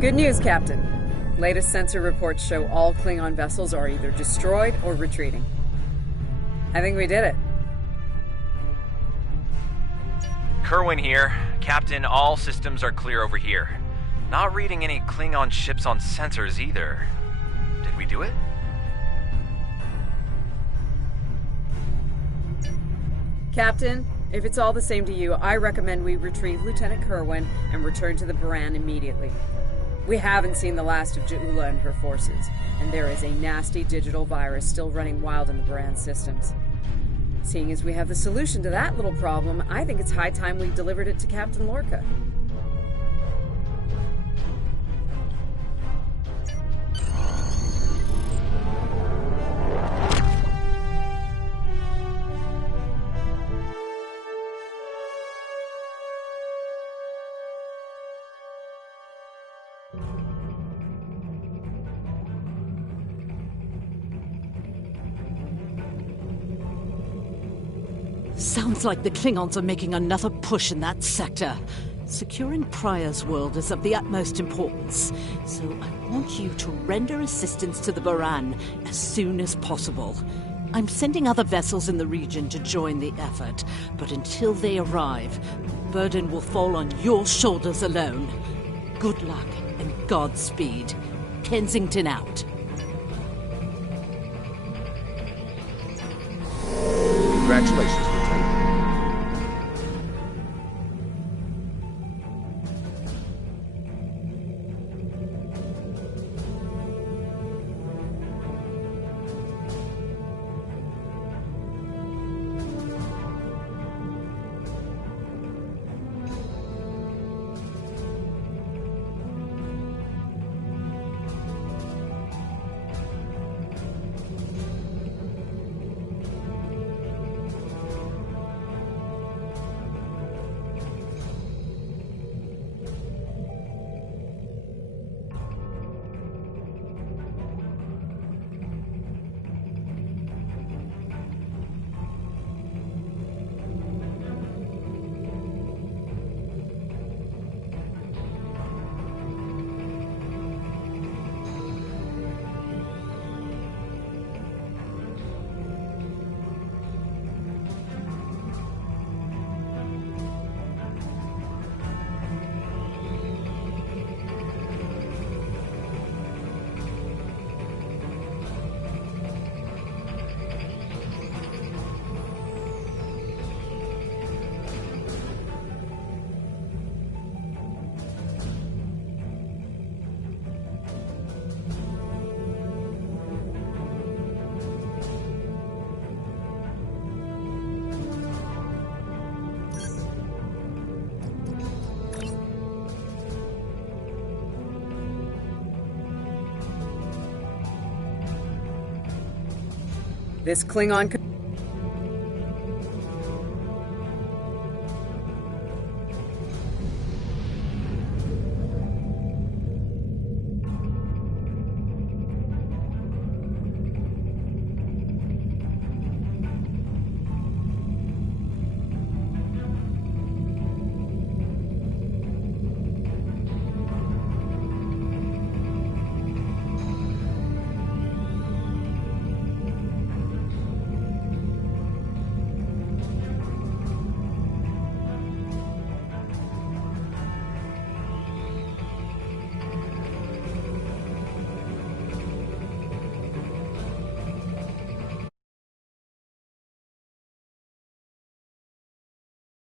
Good news, Captain. Latest sensor reports show all Klingon vessels are either destroyed or retreating. I think we did it. Kerwin here. Captain, all systems are clear over here. Not reading any Klingon ships on sensors either. Did we do it? Captain, if it's all the same to you, I recommend we retrieve Lieutenant Kerwin and return to the Baran immediately. We haven't seen the last of Ja'ula and her forces, and there is a nasty digital virus still running wild in the Baran systems. Seeing as we have the solution to that little problem, I think it's high time we delivered it to Captain Lorca. Sounds like the Klingons are making another push in that sector. Securing Pryor's world is of the utmost importance, so I want you to render assistance to the Baran as soon as possible. I'm sending other vessels in the region to join the effort, but until they arrive, the burden will fall on your shoulders alone. Good luck and Godspeed. Kensington out. Congratulations, Lieutenant. This Klingon